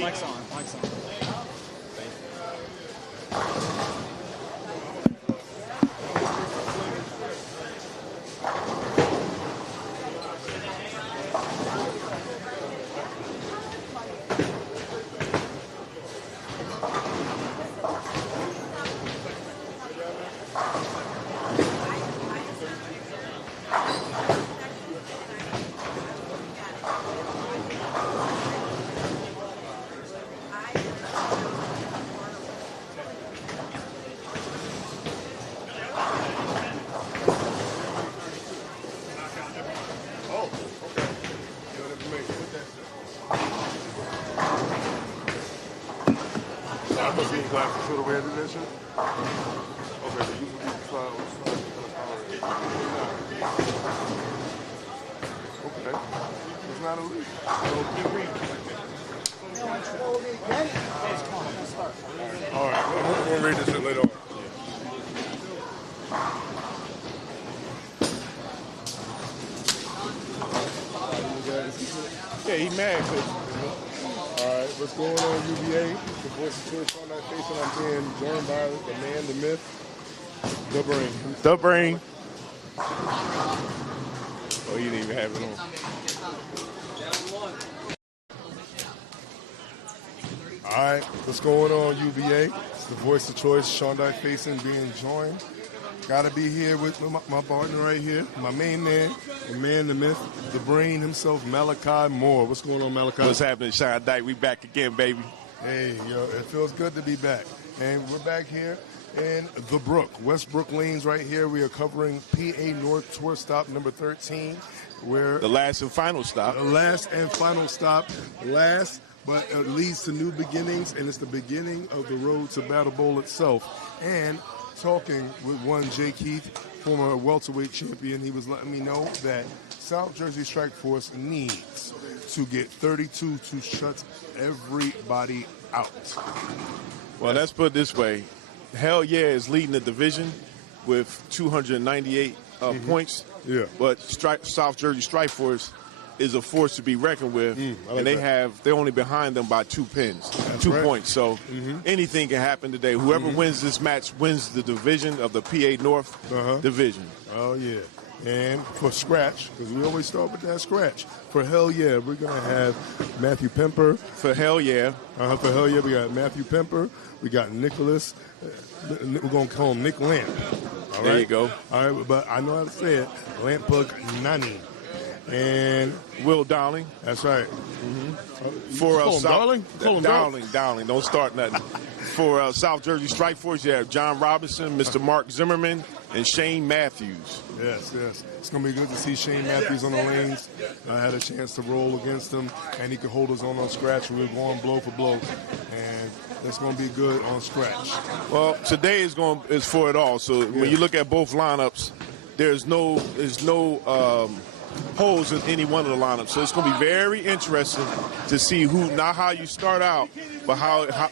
Mic's on. Glasses for the way I did that shit? Okay, so you can use the slide. Okay. It's not a leak. So keep reading. All right, we'll read this shit later on. Yeah, he mad. All right, what's going on, UBA? The voice of choice on that face, and I'm being joined by the man, the myth, the brain. The brain. Oh, he didn't even have it on. All right, what's going on, UBA? It's the voice of choice, Sean Faison, being joined. Got to be here with my partner right here, my main man, the man, the myth, the brain himself, Malachi Moore. What's going on, Malachi? What's happening, Sean Dyke? We back again, baby. Hey, yo, it feels good to be back. And we're back here in the Brook, West Brook Lanes right here. We are covering PA North Tour Stop number 13. Where the last and final stop. The last and final stop. Last, but it leads to new beginnings, and it's the beginning of the road to Battle Bowl itself. And talking with one Jay Keith, former welterweight champion, he was letting me know that South Jersey Strike Force needs to get 32 to shut everybody out. Well, let's put it this way. Hell Yeah is leading the division with 298 points. Yeah. But South Jersey Strike Force is a force to be reckoned with, and they're only behind them by 2 pins, That's 2 right. points. So anything can happen today. Whoever wins this match wins the division of the PA North division. Oh, yeah. And for scratch, because we always start with that scratch, for Hell Yeah, we're going to have Matthew Pemper. For Hell Yeah. For Hell Yeah, we got Matthew Pemper. We got Nicholas. We're going to call him Nick Lamp. All there right? you go. All right, but I know how to say it. Lampug Nani. And Will Dowling. That's right. For call him Darling? Call him Dowling. Don't start nothing. For South Jersey Strike Force, you have John Robinson, Mr. Mark Zimmerman, and Shane Matthews. Yes. It's going to be good to see Shane Matthews on the lanes. I had a chance to roll against him, and he could hold us on scratch. We were going blow for blow, and it's going to be good on scratch. Well, today is for it all. So when you look at both lineups, there's no holes in any one of the lineups. So it's going to be very interesting to see not how you start out, but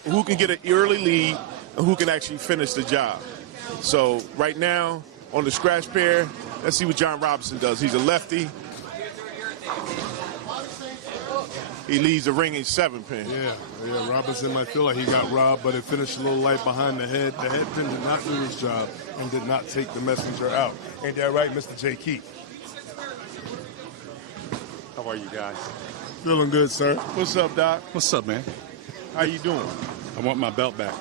who can get an early lead and who can actually finish the job. So right now on the scratch pair, let's see what John Robinson does. He's a lefty. He leads the ring in 7-pin. Yeah, Robinson might feel like he got robbed, but it finished a little light behind the head. The head pin did not do his job and did not take the messenger out. Ain't that right, Mr. Jay Keith? How are you guys? Feeling good, sir. What's up, Doc? What's up, man? How you doing? I want my belt back.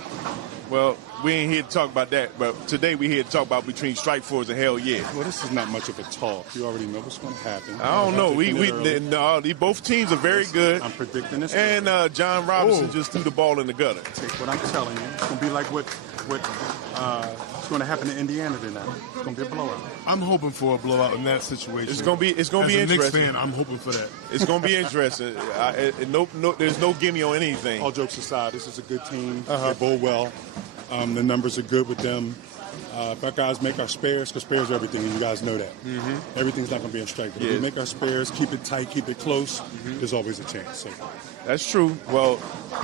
Well, we ain't here to talk about that, but today we're here to talk about between Strike Force and Hell Yeah. Well, this is not much of a talk. You already know what's going to happen. I don't know. Both teams are very good. I'm predicting this. And John Robinson just threw the ball in the gutter. Take what I'm telling you. It's going to be like what's going to happen in Indiana tonight. It's going to be a blowout. I'm hoping for a blowout in that situation. It's going to be interesting. As a Knicks fan, I'm hoping for that. It's going to be interesting. There's no gimme on anything. All jokes aside, this is a good team. They bowl well. The numbers are good with them. If our guys make our spares, because spares are everything, and you guys know that. Everything's not going to be in strike. But if we make our spares, keep it tight, keep it close, there's always a chance. So. That's true. Well,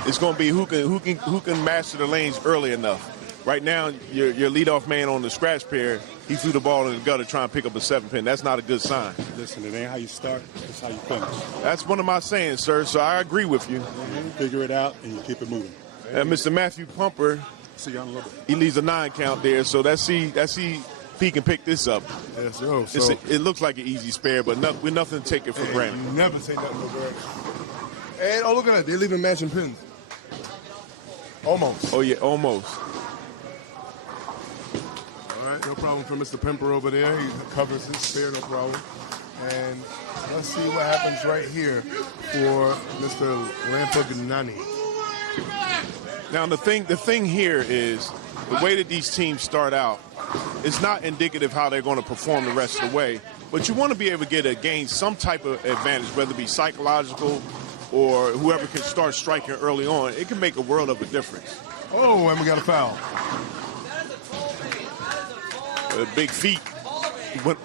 it's going to be who can master the lanes early enough. Right now, your leadoff man on the scratch pair, he threw the ball in the gutter trying to pick up a 7-pin. That's not a good sign. Listen, it ain't how you start, it's how you finish. That's one of my sayings, sir, so I agree with you. Figure it out, and you keep it moving. And Mr. Matthew Pumper, see you on a little bit. He leads a 9 count there, so let's see if he can pick this up. Yes, sir. It looks like an easy spare, but we're nothing to take it for granted. You never take that for granted. And look at that, they're leaving matching pins. Almost. Oh yeah, almost. All right, no problem for Mr. Pemper over there. He covers his spare, no problem. And let's see what happens right here for Mr. Lampagnani. Now the thing here is the way that these teams start out is not indicative how they're going to perform the rest of the way. But you want to be able to gain some type of advantage, whether it be psychological or whoever can start striking early on. It can make a world of a difference. Oh, and we got a foul. Big feet. But,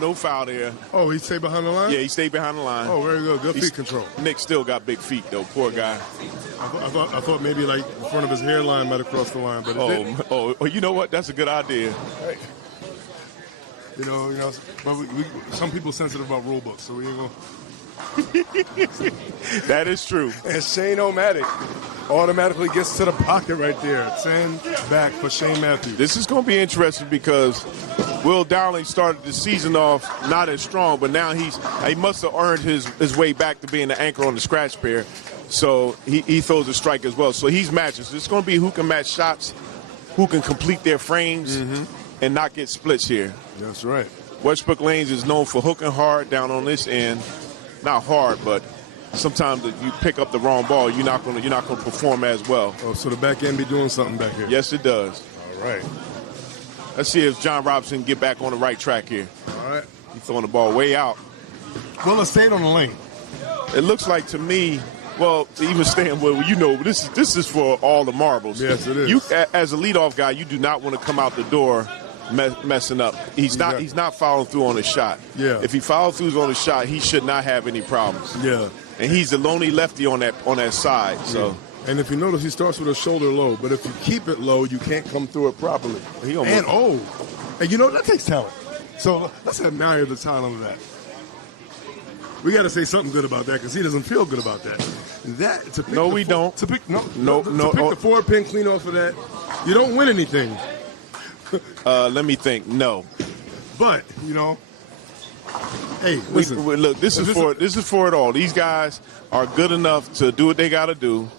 no foul there. Oh, he stayed behind the line? Yeah, he stayed behind the line. Oh, very good. Good feet control. Nick still got big feet, though. Poor guy. I thought maybe like the front of his hairline might have crossed the line, but it didn't. You know what? That's a good idea. Hey. You know, but some people sensitive about rule books, so we ain't gonna. That is true. And Shane O'Matic automatically gets to the pocket right there. 10 back for Shane Matthews. This is going to be interesting because Will Dowling started the season off not as strong, but now he must have earned his way back to being the anchor on the scratch pair. So he throws a strike as well. So he's matches. It's going to be who can match shots, who can complete their frames, and not get splits here. That's right. Westbrook Lanes is known for hooking hard down on this end. Not hard, but sometimes if you pick up the wrong ball, you're not going to perform as well. Oh, so the back end be doing something back here. Yes, it does. All right. Let's see if John Robinson get back on the right track here. All right. He's throwing the ball way out. Well, it stayed on the lane. It looks like to me, well, even staying well, this is for all the marbles. Yes, it is. You, as a leadoff guy, you do not want to come out the door messing up. He's not following through on his shot. Yeah. If he follows through on his shot, he should not have any problems. Yeah. And he's the lonely lefty on that side. So. Yeah. And if you notice, he starts with a shoulder low. But if you keep it low, you can't come through it properly. And that takes talent. So let's admire the talent of that. We got to say something good about that because he doesn't feel good about that. No, we don't. To pick the 4-pin clean off of that, you don't win anything. Let me think. No. But hey, listen. Look, this is for it all. These guys are good enough to do what they got to do.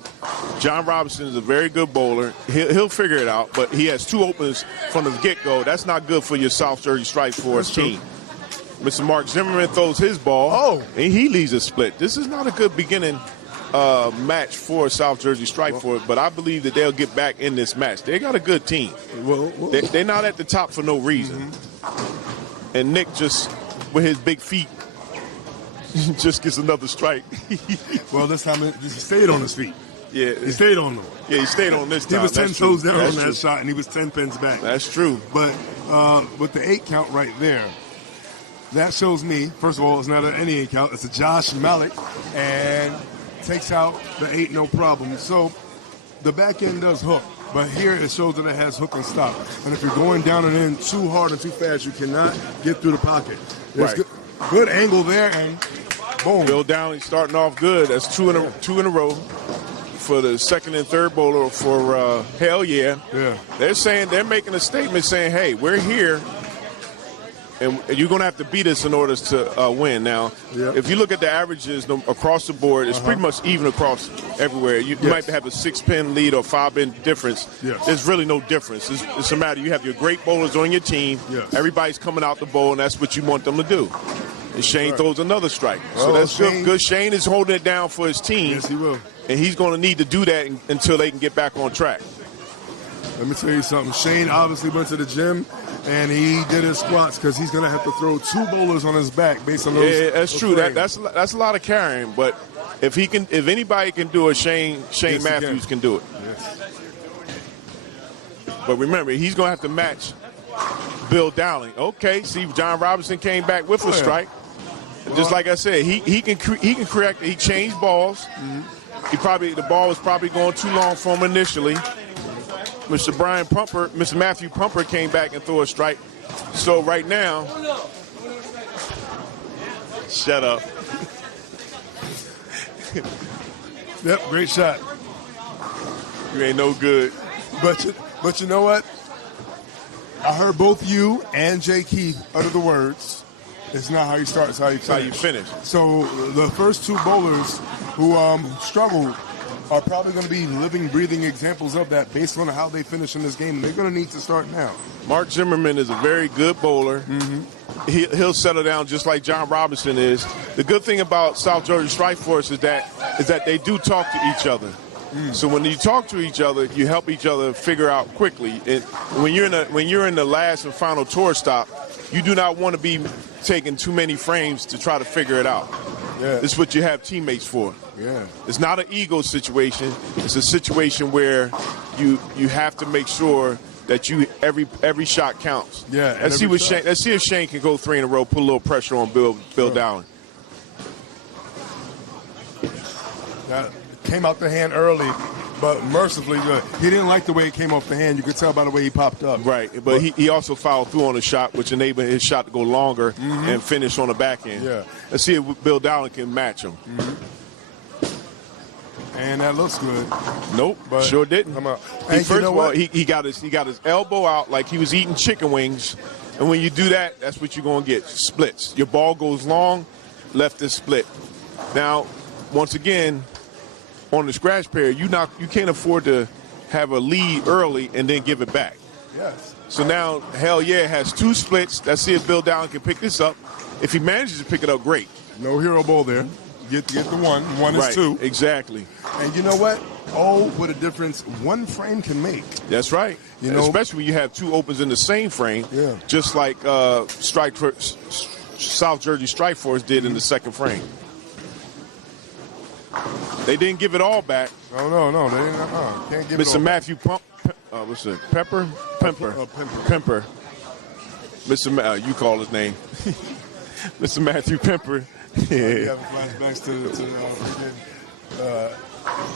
John Robinson is a very good bowler. He'll figure it out, but he has 2 opens from the get-go. That's not good for your South Jersey Strike Force team. Mr. Mark Zimmerman throws his ball, and he leaves a split. This is not a good beginning match for South Jersey Strike Force, but I believe that they'll get back in this match. They got a good team. They're not at the top for no reason. And Nick just, with his big feet, just gets another strike. Well, this time he stayed on his feet. Yeah, he stayed on them. Yeah, he stayed on this time. He was 10 toes down on that shot, and he was 10 pins back. That's true. But with the 8 count right there, that shows me, first of all, it's not any 8 count. It's a Josh Malik, and takes out the 8 no problem. So the back end does hook, but here it shows that it has hook and stop. And if you're going down and in too hard and too fast, you cannot get through the pocket. There's good angle there, and boom. Bill Dowling starting off good. That's two in a row for the second and third bowler for Hell Yeah. Yeah. They're making a statement saying, hey, we're here, and you're going to have to beat us in order to win. Now, if you look at the averages across the board, it's pretty much even across everywhere. You might have a 6-pin lead or 5-pin difference. Yes. There's really no difference. It's a matter, you have your great bowlers on your team. Yes. Everybody's coming out the bowl, and that's what you want them to do. And Shane throws another strike. So that's good. Shane is holding it down for his team. Yes, he will. And he's going to need to do that until they can get back on track. Let me tell you something. Shane obviously went to the gym, and he did his squats because he's going to have to throw 2 bowlers on his back based on those. Yeah, that's true. That's a lot of carrying. But if anybody can do it, Shane Matthews can do it. Yes. But remember, he's going to have to match Bill Dowling. Okay, see, John Robinson came back with a strike. Just like I said, he can correct. He changed balls. The ball was probably going too long for him initially. Mr. Matthew Pumper came back and threw a strike. So right now, shut up. Yep, great shot. You ain't no good. But you know what? I heard both you and Jay Keith utter the words. It's not how you start, it's how you finish. So the first 2 bowlers who struggled are probably going to be living, breathing examples of that based on how they finish in this game. They're going to need to start now. Mark Zimmerman is a very good bowler. He'll settle down just like John Robinson is. The good thing about South Jersey Strike Force is that they do talk to each other. So when you talk to each other, you help each other figure out quickly. And when you're in the last and final tour stop, you do not want to be taking too many frames to try to figure it out. Yeah. This is what you have teammates for. Yeah. It's not an ego situation. It's a situation where you have to make sure that every shot counts. Yeah. Let's see if Shane can go 3 in a row, put a little pressure on Bill Dowling. That came out the hand early, but mercifully good. He didn't like the way it came off the hand. You could tell by the way he popped up. Right, but he also fouled through on a shot, which enabled his shot to go longer and finish on the back end. Yeah. Let's see if Bill Dowling can match him. And that looks good. Nope, But sure didn't. Come on. First of all, he got his elbow out like he was eating chicken wings, and when you do that, that's what you're going to get, splits. Your ball goes long, left is split. Now, once again, on the scratch pair, you can't afford to have a lead early and then give it back. Yes. So now, Hell Yeah has 2 splits. Let's see if Bill Dowling can pick this up. If he manages to pick it up, great. No hero ball there. Get the one. One is Right, 2. exactly. And you know what? Oh, what a difference one frame can make. That's right. You know, especially when you have 2 opens in the same frame. Yeah. Just like South Jersey Strike Force did in the second frame. They didn't give it all back. No. They didn't. Can't give it all Mr. Matthew Pemper. Mr. You call his name. Mr. Matthew Pemper. You have flashbacks to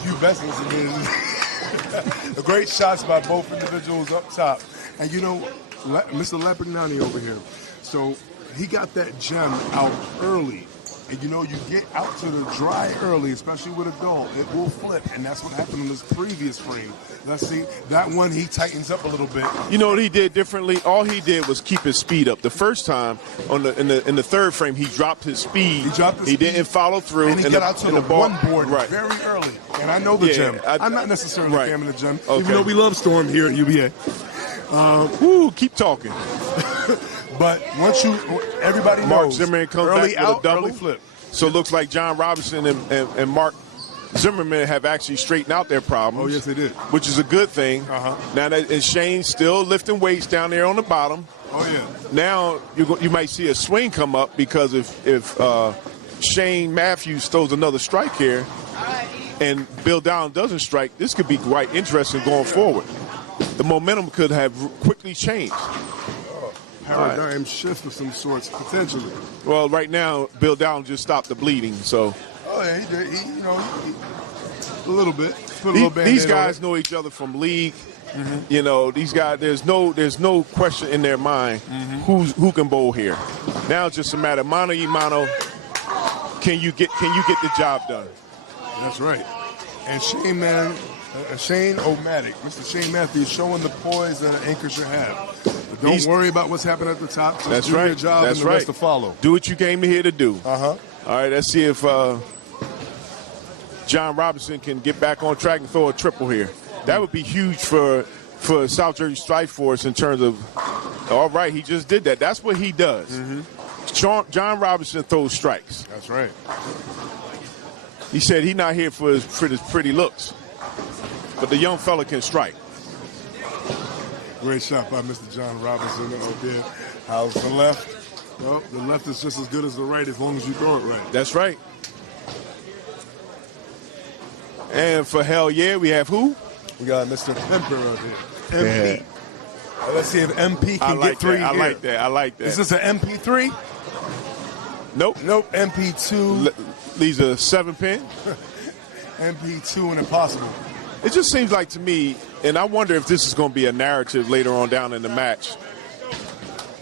Hugh Bessings and the great shots by both individuals up top. And you know, Mr. Lepignani over here. So he got that gem out early. And you know, you get out to the dry early, especially with a goal, it will flip. And that's what happened in this previous frame. Let's see, that one he tightens up a little bit. You know what he did differently? All he did was keep his speed up. The first time in the third frame, he dropped his speed. He didn't follow through. And he got out to the ball, one board very early. And I know the gem. I'm not necessarily a fan of the gem, even though we love Storm here at UBA. Keep talking. But once everybody knows. Mark Zimmerman comes early back out, with a double. early flip. So it looks like John Robinson and Mark Zimmerman have actually straightened out their problems. Oh, yes, they did. Which is a good thing. Now and Shane's still lifting weights down there on the bottom. Oh, yeah. Now you might see a swing come up because if Shane Matthews throws another strike here and Bill Dowling doesn't strike, this could be quite interesting going forward. The momentum could have quickly changed. Paradigm shift of some sorts, potentially. Well, right now, Bill Dowling just stopped the bleeding, so. Oh, yeah, he did. He a little bit. These guys know each other from league. You know, these guys. There's no question in their mind who can bowl here. Now it's just a matter of mano y mano. Can you get the job done? That's right. And Shane O'Matic, Mr. Shane Matthews, showing the poise that an anchor should have. But don't worry about what's happening at the top. Just do your job and the rest to follow. Do what you came here to do. All right, let's see if John Robinson can get back on track and throw a triple here. That would be huge for South Jersey Strike Force in terms of, all right, he just did that. That's what he does. John Robinson throws strikes. That's right. He said he's not here for his pretty looks, but the young fella can strike. Great shot by Mr. John Robinson over there. How's the left? Well, the left is just as good as the right as long as you throw it right. That's right. And for Hell Yeah, we have who? We got Mr. Pemper up here. MP. Yeah. Let's see if MP can get 3 here. I like that. Is this an MP3? Nope. MP2. Leaves a 7-pin. MP2 and impossible. It just seems like to me, and I wonder if this is going to be a narrative later on down in the match,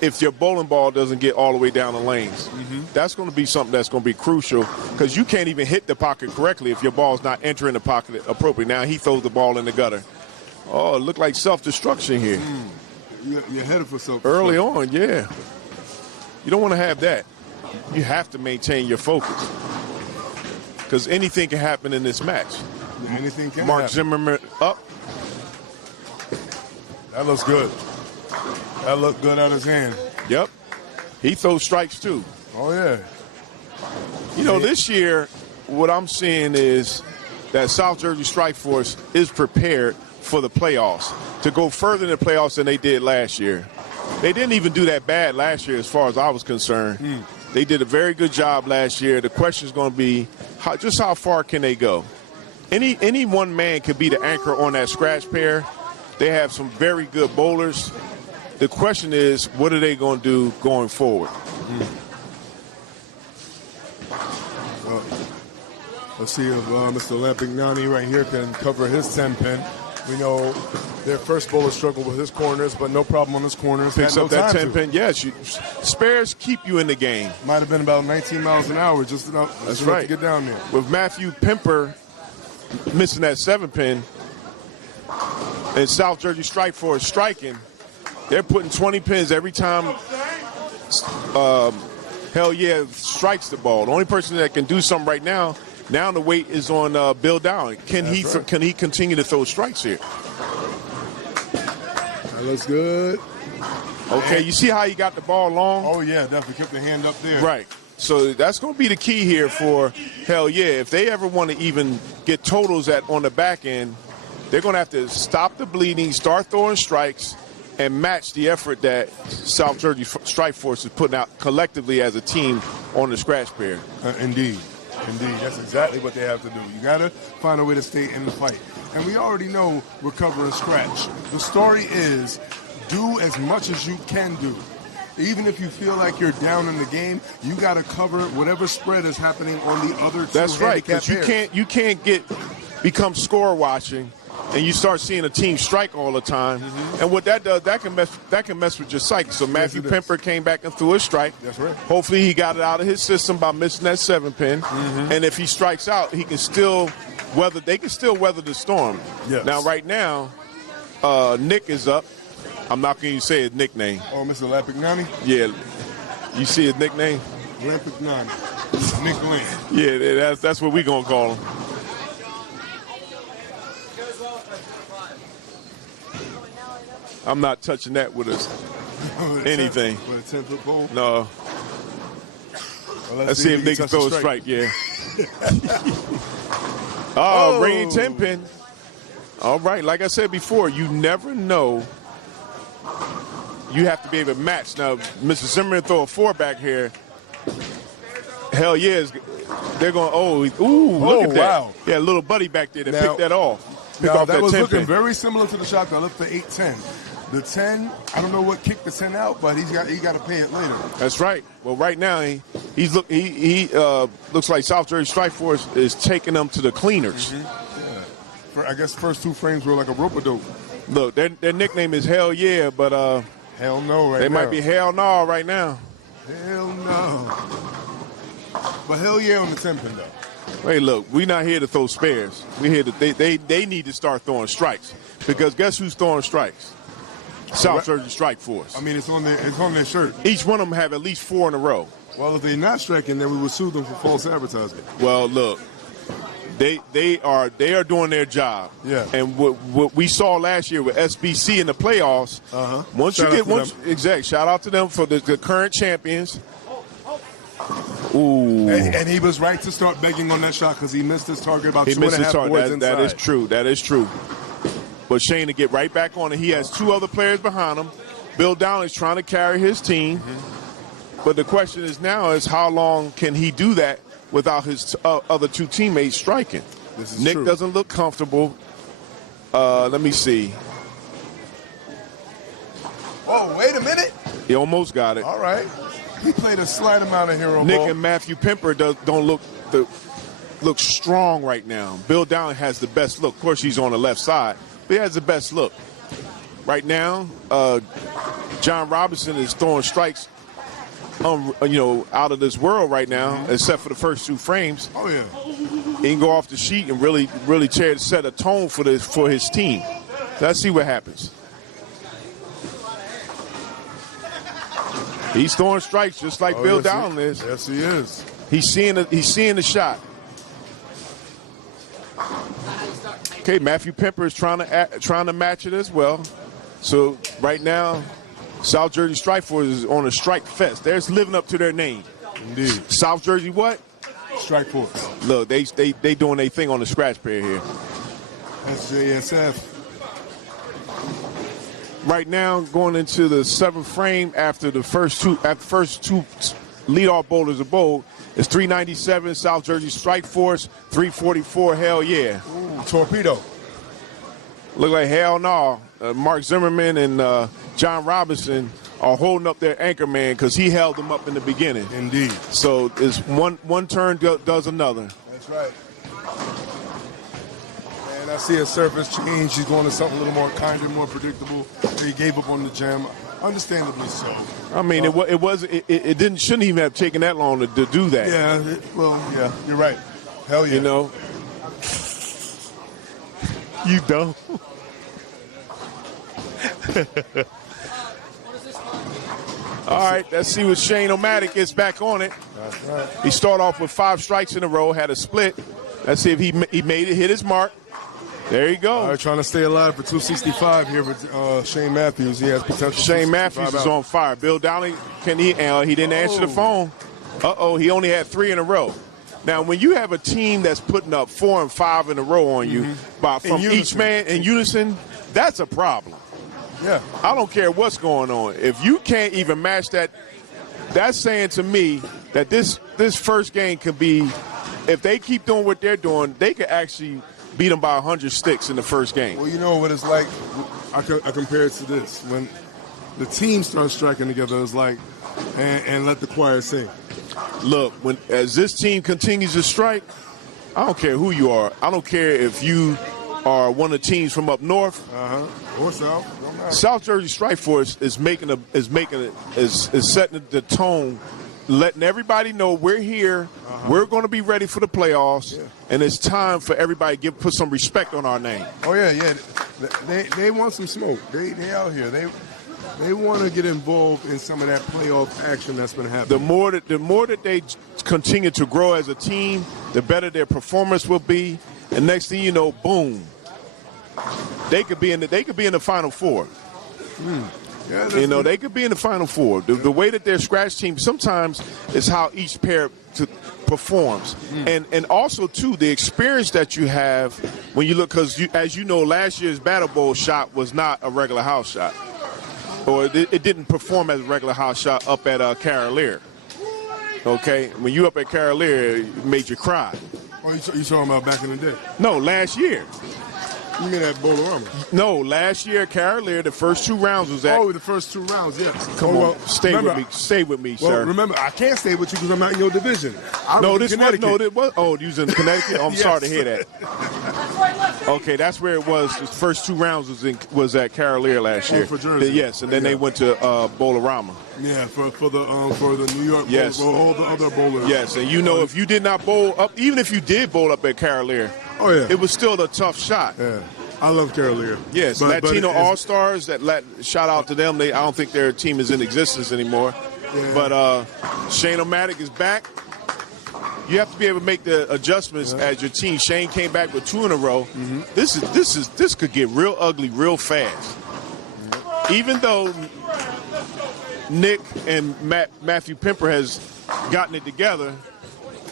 if your bowling ball doesn't get all the way down the lanes. That's going to be something that's going to be crucial because you can't even hit the pocket correctly if your ball's not entering the pocket appropriately. Now he throws the ball in the gutter. Oh, it looked like self-destruction here. You're headed for self-destruction. Early on, yeah. You don't want to have that. You have to maintain your focus because anything can happen in this match. Anything can Mark happen. Zimmerman up. That looks good. That looked good out of his hand. Yep. He throws strikes too. Oh, yeah. You know, this year, what I'm seeing is that South Jersey Strike Force is prepared for the playoffs, to go further in the playoffs than they did last year. They didn't even do that bad last year as far as I was concerned. They did a very good job last year. The question is going to be just how far can they go? Any one man could be the anchor on that scratch pair. They have some very good bowlers. The question is, what are they going to do going forward? Let's see if Mr. Lampignani right here can cover his 10-pin. We know their first bowler struggled with his corners, but no problem on his corners. Picks up that 10-pin. Yes, spares keep you in the game. Might have been about 19 miles an hour, just enough to get down there. With Matthew Pemper missing that 7-pin and South Jersey Strike Force striking, they're putting 20 pins every time Hell Yeah strikes the ball. The only person that can do something right now the weight is on Bill Dowling. Can he continue to throw strikes here? That looks good. Okay, you see how he got the ball long? Oh, yeah, definitely kept the hand up there. Right. So that's going to be the key here for Hell Yeah. If they ever want to even get totals on the back end, they're going to have to stop the bleeding, start throwing strikes, and match the effort that South Jersey Strike Force is putting out collectively as a team on the scratch pair. Indeed. That's exactly what they have to do. You got to find a way to stay in the fight. And we already know recover and scratch. The story is do as much as you can do. Even if you feel like you're down in the game, you got to cover whatever spread is happening on the other two. That's right, because you can't become score watching and you start seeing a team strike all the time. And what that does, that can mess with your psyche. So Matthew Pemper came back and threw a strike. That's right. Hopefully he got it out of his system by missing that 7-pin. And if he strikes out, he can still weather the storm. Yes. Now right now, Nick is up. I'm not going to say his nickname. Oh, Mr. Lampignani? Yeah. You see his nickname? Lampignani. Nick Lane. Yeah, that's what we're going to call him. I'm not touching that with anything. With a 10-foot pole? No. Well, let's see if Nick can throw a strike, yeah. Rain 10-pin. All right, like I said before, you never know. You have to be able to match. Now, Mr. Zimmerman throw a 4 back here. Hell yeah, they're going, look at that. Wow. Yeah, a little buddy back there that picked that off. That was looking very similar to the shot that I left the 8-10. The 10, I don't know what kicked the 10 out, but he got to pay it later. That's right. Well, right now he looks like South Jersey Strike Force is taking them to the cleaners. Yeah. I guess first 2 frames were like a rope-a-dope. Look, their nickname is Hell Yeah, but Hell No right now. They might be Hell No right now. Hell No. But Hell Yeah on the 10-pin though. Hey, look, we're not here to throw spares. We're here to they need to start throwing strikes, because guess who's throwing strikes? South Jersey Strike Force. I mean, it's on their shirt. Each one of them have at least 4 in a row. Well, if they're not striking, then we would sue them for false advertising. Well, look, they are doing their job. Yeah. And what we saw last year with SBC in the playoffs. Shout out to them for the current champions. Ooh. And he was right to start begging on that shot because he missed his target about 2.5 boards inside. That is true. That is true. But Shane to get right back on it. He has 2 other players behind him. Bill Downey's trying to carry his team. But the question is now is how long can he do that without his other 2 teammates striking? Nick true. Doesn't look comfortable. Let me see. Oh, wait a minute. He almost got it. All right. He played a slight amount of hero Nick ball. and Matthew Pemper don't look strong right now. Bill Dowling has the best look. Of course, he's on the left side, but he has the best look. Right now, John Robinson is throwing strikes, out of this world right now, except for the first 2 frames. Oh, yeah. He can go off the sheet and really set a tone for his team. Let's see what happens. He's throwing strikes just like Bill Dowling is. Yes, he is. He's seeing the shot. Okay, Matthew Pemper is trying to match it as well. So right now, South Jersey Strike Force is on a strike fest. They're living up to their name. Indeed. South Jersey what? Strike Force. Look, they doing their thing on the scratch pair here. SJSF. Right now, going into the 7th frame after the first two leadoff bowlers of bowl is 397 South Jersey Strike Force, 344 Hell Yeah. Ooh, torpedo. Look like hell no. Mark Zimmerman and John Robinson are holding up their anchor man because he held them up in the beginning. Indeed. So it's one turn does another. That's right. And I see a surface change. He's going to something a little more kinder, more predictable. He gave up on the jam, understandably so. I mean, it shouldn't even have taken that long to do that. Yeah, yeah, you're right. Hell yeah. You know, you don't. All right, let's see what Shane O'Matic gets back on it. That's right. He started off with 5 strikes in a row, had a split. Let's see if he made it, hit his mark. There you go. All right, trying to stay alive for 265 here with Shane Matthews. He has potential. Shane Matthews is on fire. Bill Dowling, he didn't answer the phone. He only had 3 in a row. Now, when you have a team that's putting up 4 and 5 in a row on you, from each man in unison, that's a problem. Yeah. I don't care what's going on. If you can't even match that, that's saying to me that this first game could be, if they keep doing what they're doing, they could actually beat them by 100 sticks in the first game. Well, you know what it's like. I compare it to this. When the team starts striking together, it's like, and let the choir sing. Look, as this team continues to strike, I don't care who you are. I don't care if you are one of the teams from up north or south. South Jersey Strike Force is setting the tone, letting everybody know we're here. We're going to be ready for the playoffs, and it's time for everybody to put some respect on our name. Oh yeah. They want some smoke. They out here. They want to get involved in some of that playoff action that's been happening. The more that they continue to grow as a team, the better their performance will be. And next thing you know, boom, they could be in the Final Four. Yeah, they could be in the Final Four. The way that their scratch team sometimes is how each pair performs, and also too the experience that you have when you look, because as you know, last year's Battle Bowl shot was not a regular house shot, or it didn't perform as a regular house shot up at Carolier. Okay, when you up at Carolier, it made you cry. Oh, you talking about back in the day? No, last year. You mean at Bolorama? No, last year at Carolier, the first 2 rounds was at. Oh, the first 2 rounds, yes. Come on, stay with me, well, sir. Remember, I can't stay with you because I'm not in your division. This was. Oh, you was in Connecticut. I'm sorry to hear that. Okay, that's where it was. The first 2 rounds was at Carolier last year. For Jersey. Yes, and then they went to Bolorama. Yeah, for the New York. Yes. Bowl, all the other bowlers. Yes, and if you did not bowl up, even if you did bowl up at Carolier, it was still a tough shot. Yeah. I love Carolier. Yes, Latino All-Stars, shout out to them. I don't think their team is in existence anymore. Yeah. But Shane O'Matic is back. You have to be able to make the adjustments as your team. Shane came back with 2 in a row. This could get real ugly real fast. Even though Nick and Matthew Pemper has gotten it together,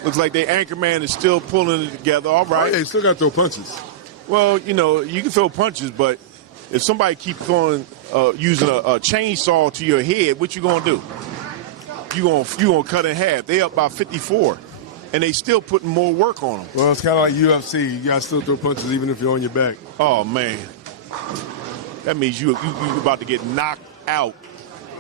looks like their anchor man is still pulling it together. All right. Oh, yeah, you still got to throw punches. Well, you can throw punches, but if somebody keeps going using a chainsaw to your head, what you gonna do? You gonna cut in half. They up by 54, and they still putting more work on them. Well, it's kind of like UFC. You gotta still throw punches even if you're on your back. Oh man, that means you about to get knocked out.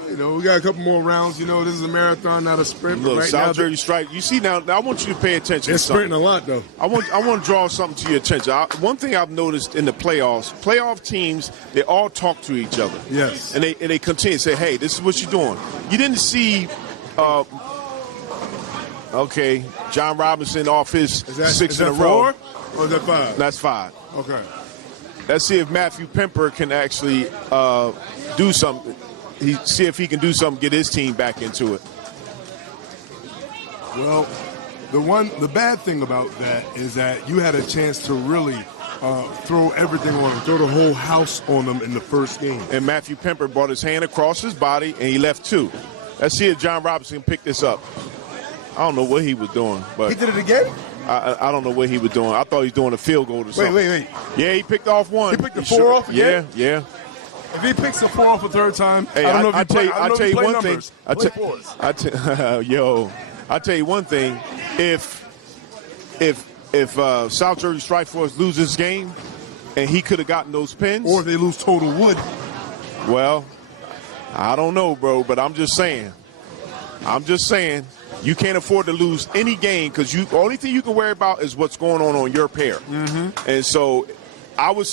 We got a couple more rounds. This is a marathon, not a sprint. Look, right South Jersey Strike. You see now I want you to pay attention. They're sprinting a lot, though. I want to draw something to your attention. One thing I've noticed in the playoff teams, they all talk to each other. Yes. And they continue to say, hey, this is what you're doing. You didn't see, John Robinson off his 6 in a row. 4 or is that 5? That's 5. Okay. Let's see if Matthew Pemper can actually do something. See if he can do something, get his team back into it. Well, the bad thing about that is that you had a chance to really throw everything on them, throw the whole house on them in the first game. And Matthew Pemper brought his hand across his body, and he left 2. Let's see if John Robinson picked this up. I don't know what he was doing, but he did it again. I don't know what he was doing. I thought he was doing a field goal or something. Wait. Yeah, he picked off 1. He picked the 4 off again? Yeah. If he picks a 4 off a third time, Hey, I don't know if I'll tell you one thing. Numbers. I'll tell you one thing. If South Jersey Strike Force loses this game, and he could have gotten those pins, or if they lose total wood. Well, I don't know, bro, but I'm just saying. You can't afford to lose any game because the only thing you can worry about is what's going on your pair. And so I would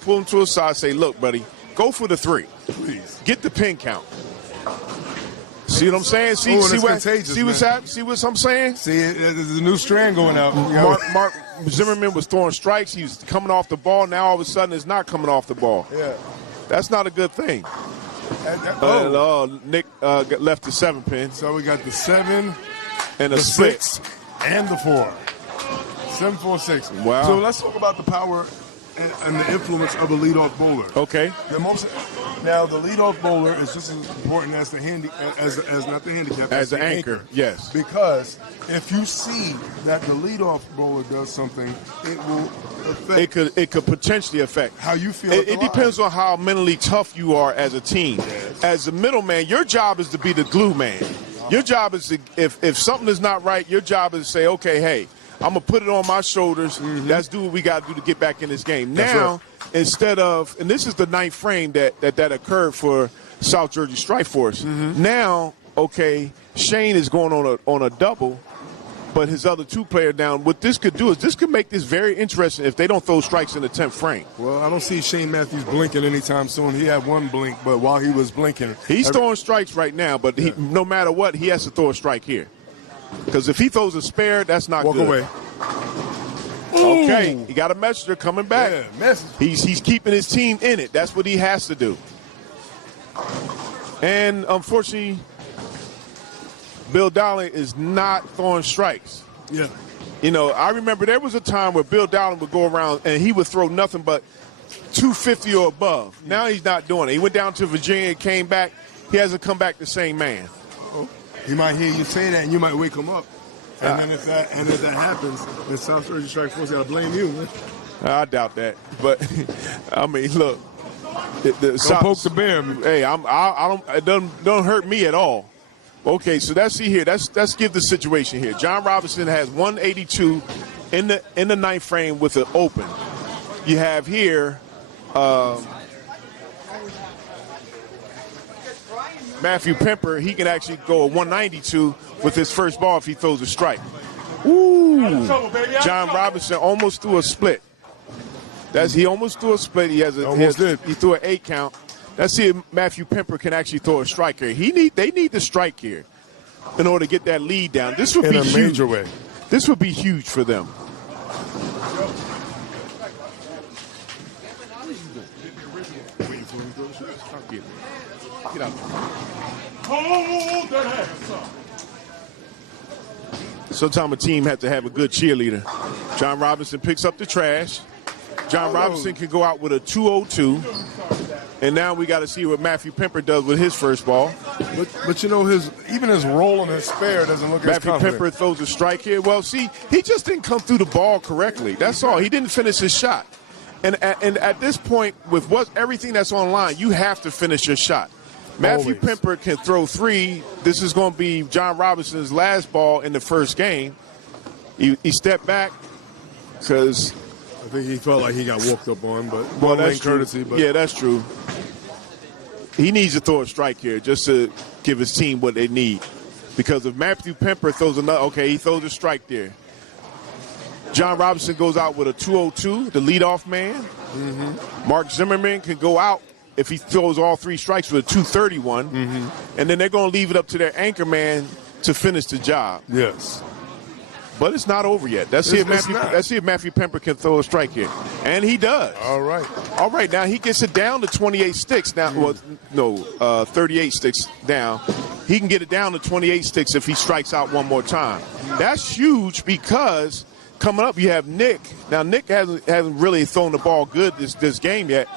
pull him to a side, say, look, buddy, go for the 3. Please. Get the pin count. See what I'm saying? See what I'm saying? See, there's a new strand going out. Mark Zimmerman was throwing strikes. He was coming off the ball. Now all of a sudden it's not coming off the ball. Yeah. That's not a good thing. Nick left the 7 pin. So we got the 7, and the a split. 6, and the 4. 7, 4, 6. Wow. So let's talk about the power and the influence of a leadoff bowler. Okay. Now the leadoff bowler is just as important as the handicap, as the anchor. Yes. Because if you see that the leadoff bowler does something, it will affect. It could potentially affect how you feel. It depends on how mentally tough you are as a team. Yes. As a middleman, your job is to be the glue man. Your job is to, if something is not right, your job is to say, okay, hey, I'm going to put it on my shoulders. Let's do what we got to do to get back in this game. Now, instead of, and this is the 9th frame that occurred for South Jersey Strike Force. Now, okay, Shane is going on a double, but his other 2 player down. What this could do is this could make this very interesting if they don't throw strikes in the 10th frame. Well, I don't see Shane Matthews blinking anytime soon. He had 1 blink, but while he was blinking. He's throwing strikes right now, but no matter what, he has to throw a strike here. Because if he throws a spare, that's not good. Walk away. Okay, he got a messenger coming back. Yeah, message. He's keeping his team in it. That's what he has to do. And unfortunately, Bill Dowling is not throwing strikes. Yeah. You know, I remember there was a time where Bill Dowling would go around and he would throw nothing but 250 or above. Now he's not doing it. He went down to Virginia, came back. He hasn't come back the same man. He might hear you say that, and you might wake him up. And then if that happens, then South Jersey Strike Force got to blame you. Man. I doubt that, but I mean, look, don't poke the bear. Hey, I don't. It doesn't hurt me at all. Okay, so let's see here. Let's give the situation here. John Robinson has 182 in the 9th frame with an open. You have here. Matthew Pemper, he can actually go a 192 with his first ball if he throws a strike. Ooh, John Robinson almost threw a split. He almost threw a split. He threw an 8 count. Let's see if Matthew Pemper can actually throw a strike here. They need the strike here in order to get that lead down. This would be huge. In a major way. This would be huge for them. Get out. Hold that ass up. Sometimes a team has to have a good cheerleader. John Robinson picks up the trash. John Robinson can go out with a 202. And now we got to see what Matthew Pemper does with his first ball. But you know, even his roll on his spare doesn't look as confident. Matthew Pemper throws a strike here. Well, see, he just didn't come through the ball correctly. That's all. He didn't finish his shot. And at this point, with everything that's online, you have to finish your shot. Matthew Pemper can throw 3. This is going to be John Robinson's last ball in the first game. He stepped back because I think he felt like he got walked up on, but that's courtesy. But yeah, that's true. He needs to throw a strike here just to give his team what they need. Because if Matthew Pemper throws he throws a strike there. John Robinson goes out with a 202, the leadoff man. Mark Zimmerman can go out if he throws all 3 strikes with a 231. And then they're going to leave it up to their anchor man to finish the job. Yes. But it's not over yet. Let's see if Matthew Pemper can throw a strike here. And he does. All right. Now he gets it down to 28 sticks. Now, 38 sticks down. He can get it down to 28 sticks if he strikes out one more time. That's huge because coming up you have Nick. Now, Nick hasn't really thrown the ball good this game yet.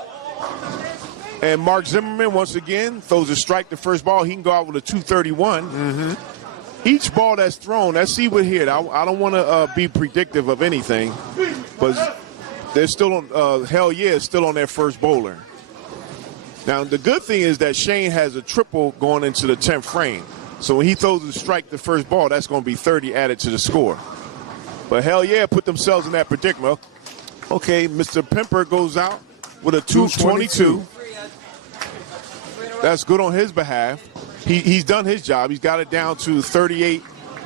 And Mark Zimmerman, once again, throws a strike the first ball. He can go out with a 231. Each ball that's thrown, let's see what here. I don't want to be predictive of anything, but they're still on, it's still on their first bowler. Now, the good thing is that Shane has a triple going into the 10th frame. So when he throws the strike the first ball, that's going to be 30 added to the score. But hell yeah, put themselves in that predicament. Okay, Mr. Pimper goes out with a 222. That's good on his behalf. He's done his job. He's got it down to 38,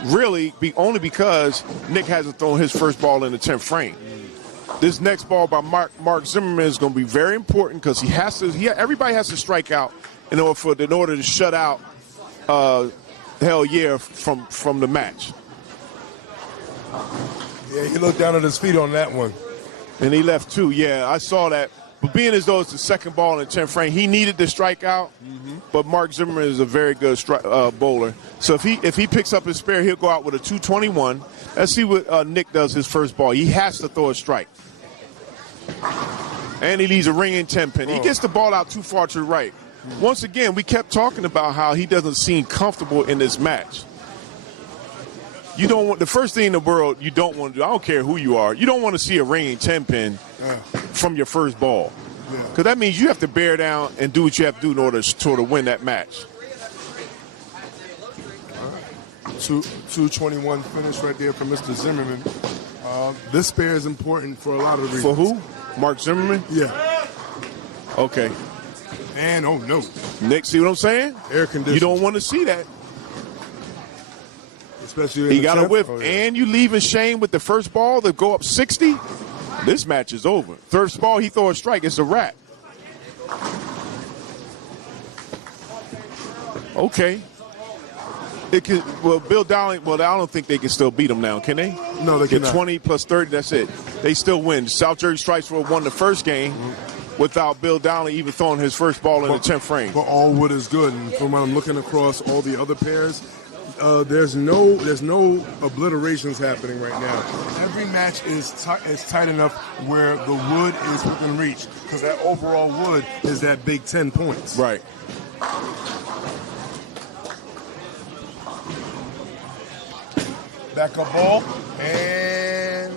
really, only because Nick hasn't thrown his first ball in the 10th frame. This next ball by Mark Zimmerman is going to be very important because everybody has to strike out in order to shut out hell yeah from the match. Yeah, he looked down at his feet on that one. And he left two. Yeah, I saw that. But being as though it's the second ball in the 10th frame, he needed to strike out. But Mark Zimmerman is a very good bowler. So if he picks up his spare, he'll go out with a 221. Let's see what Nick does his first ball. He has to throw a strike. And he leaves a ringing 10 pin. He gets the ball out too far to the right. Once again, we kept talking about how he doesn't seem comfortable in this match. You don't want the first thing in the world you don't want to do. I don't care who you are. You don't want to see a ringing 10 pin from your first ball, because that means you have to bear down and do what you have to do in order to sort of win that match. 221 finish right there from Mr. Zimmerman. This spare is important for a lot of reasons. For who? Mark Zimmerman? Yeah. Okay. And oh no, Nick, see what I'm saying? Air conditioning. You don't want to see that. Especially he got a whiff, yeah. and you leaving Shane with the first ball to go up 60. This match is over. First ball, he throw a strike. It's a wrap. Okay. Bill Dowling. Well, I don't think they can still beat him now, can they? No, they cannot. 20 plus 30. That's it. They still win. South Jersey Strikes won the first game without Bill Dowling even throwing his first ball in the 10th frame. But all wood is good, and from what I'm looking across all the other pairs, there's no obliterations happening right now. Every match is tight enough where the wood is within reach, because that overall wood is that big 10 points. Right. Back up ball, and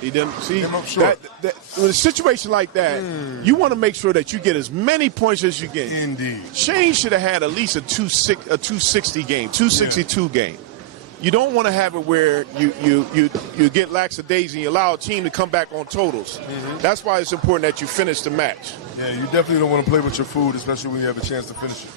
he didn't see him up short. In a situation like that, you want to make sure that you get as many points as you get. Indeed. Shane should have had at least a 260 game, 262 game. You don't want to have it where you get lackadaisy and you allow a team to come back on totals. That's why it's important that you finish the match. Yeah, you definitely don't want to play with your food, especially when you have a chance to finish it.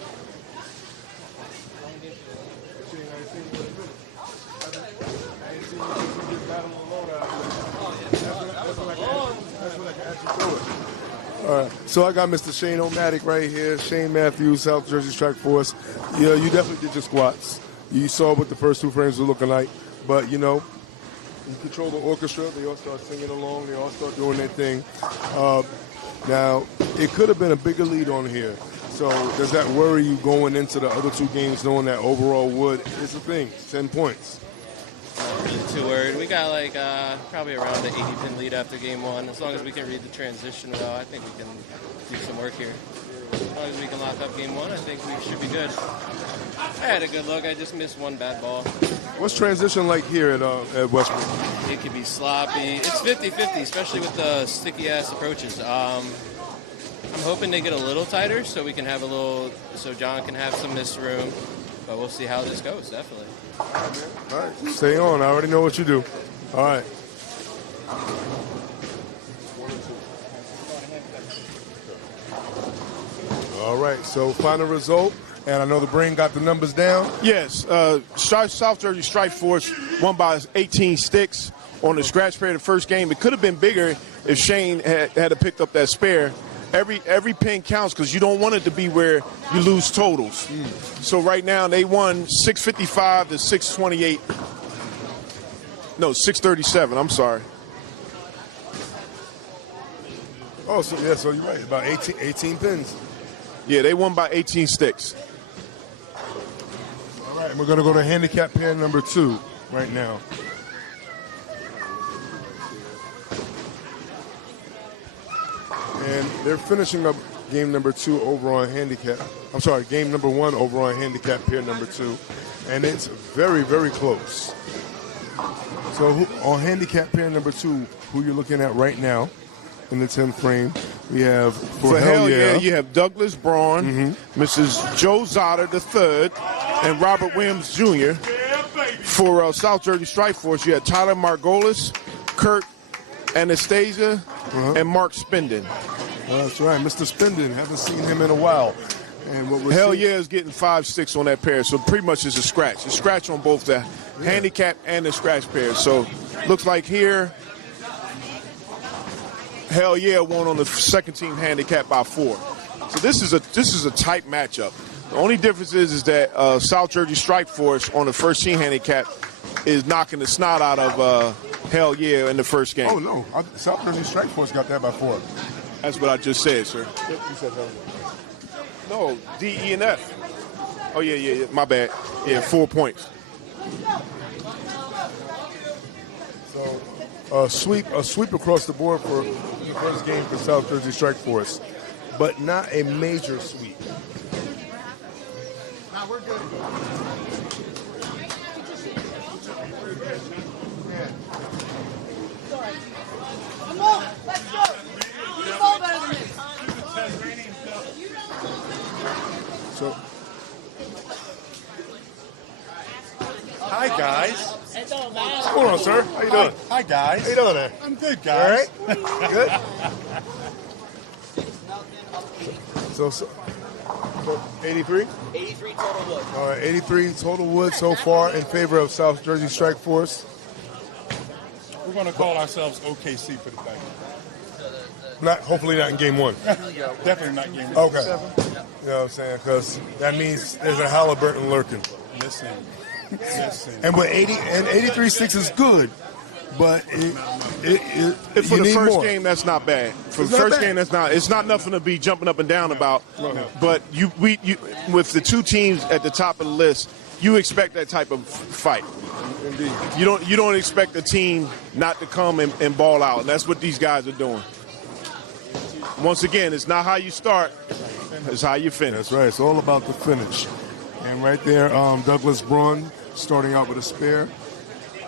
All right, so I got Mr. Shane O'Matic right here. Shane Matthews, South Jersey Strike Force. Yeah, you definitely did your squats. You saw what the first two frames were looking like. But, you control the orchestra. They all start singing along. They all start doing their thing. Now, it could have been a bigger lead on here. So does that worry you going into the other two games knowing that overall wood is a thing, 10 points? Not really too worried. We got probably around the 80-pin lead after game one. As long as we can read the transition well, I think we can do some work here. As long as we can lock up game one, I think we should be good. I had a good look. I just missed one bad ball. What's transition like here at Westbrook? It could be sloppy. It's 50-50, especially with the sticky-ass approaches. I'm hoping they get a little tighter so we can have so John can have some missed room. But we'll see how this goes, definitely. All right, stay on. I already know what you do. All right. All right, so final result, and I know the brain got the numbers down. Yes, South Jersey Strike Force won by 18 sticks on the scratch pair of the first game. It could have been bigger if Shane had picked up that spare. Every pin counts because you don't want it to be where you lose totals. So right now they won 655 to 628. No, 637. I'm sorry. Oh, so you're right. About 18 pins. Yeah, they won by 18 sticks. All right, and we're going to go to handicap pair number 2 right now. And they're finishing up game number 2 over on handicap. I'm sorry, game number 1 over on handicap pair number 2. And it's very, very close. So on handicap pair number 2, who you're looking at right now in the 10th frame, We have For Hell Yeah, you have Douglas Braun, Mrs. Joe Zotter III, and Robert Williams Jr. For South Jersey Strike Force, you have Tyler Margolis, Kurt Anastasia, and Mark Spindon. That's right, Mr. Spindon. Haven't seen him in a while. And what we're Hell seeing, Yeah is getting 5-6 on that pair, so pretty much it's a scratch. A scratch on both the handicap and the scratch pair. So looks like here, Hell Yeah won on the second team handicap by 4. So this is a tight matchup. The only difference is that South Jersey Strike Force on the first team handicap is knocking the snot out of Hell Yeah in the first game. oh no, South Jersey Strike Force got that by 4. That's what I just said, sir. You said Hell Yeah. No, D, E, and F. Oh, yeah, my bad. Yeah, 4 points. So a sweep across the board for the first game for South Jersey Strike Force, but not a major sweep. Now we're good. Come on, let's go. You know better than this. So Hi, guys. what's going on, sir? How you doing? Hi, guys. How you doing there? I'm good, All guys. right. Good. So 83? 83 total wood. All right, 83 total wood so far in favor of South Jersey Strike Force. We're going to call ourselves OKC for the day. Hopefully not in game 1. Definitely not game Okay. You know what I'm saying? Because that means there's a Halliburton lurking. Listen. And with 83-6 is good, but For you the need first more. game, that's not bad. For It's the not first bad. game, it's not nothing to be jumping up and down about. But you with the two teams at the top of the list, you expect that type of fight. Indeed. You don't expect a team not to come and ball out, and that's what these guys are doing. Once again, it's not how you start, it's how you finish. That's right. It's all about the finish. And right there, Douglas Braun starting out with a spare.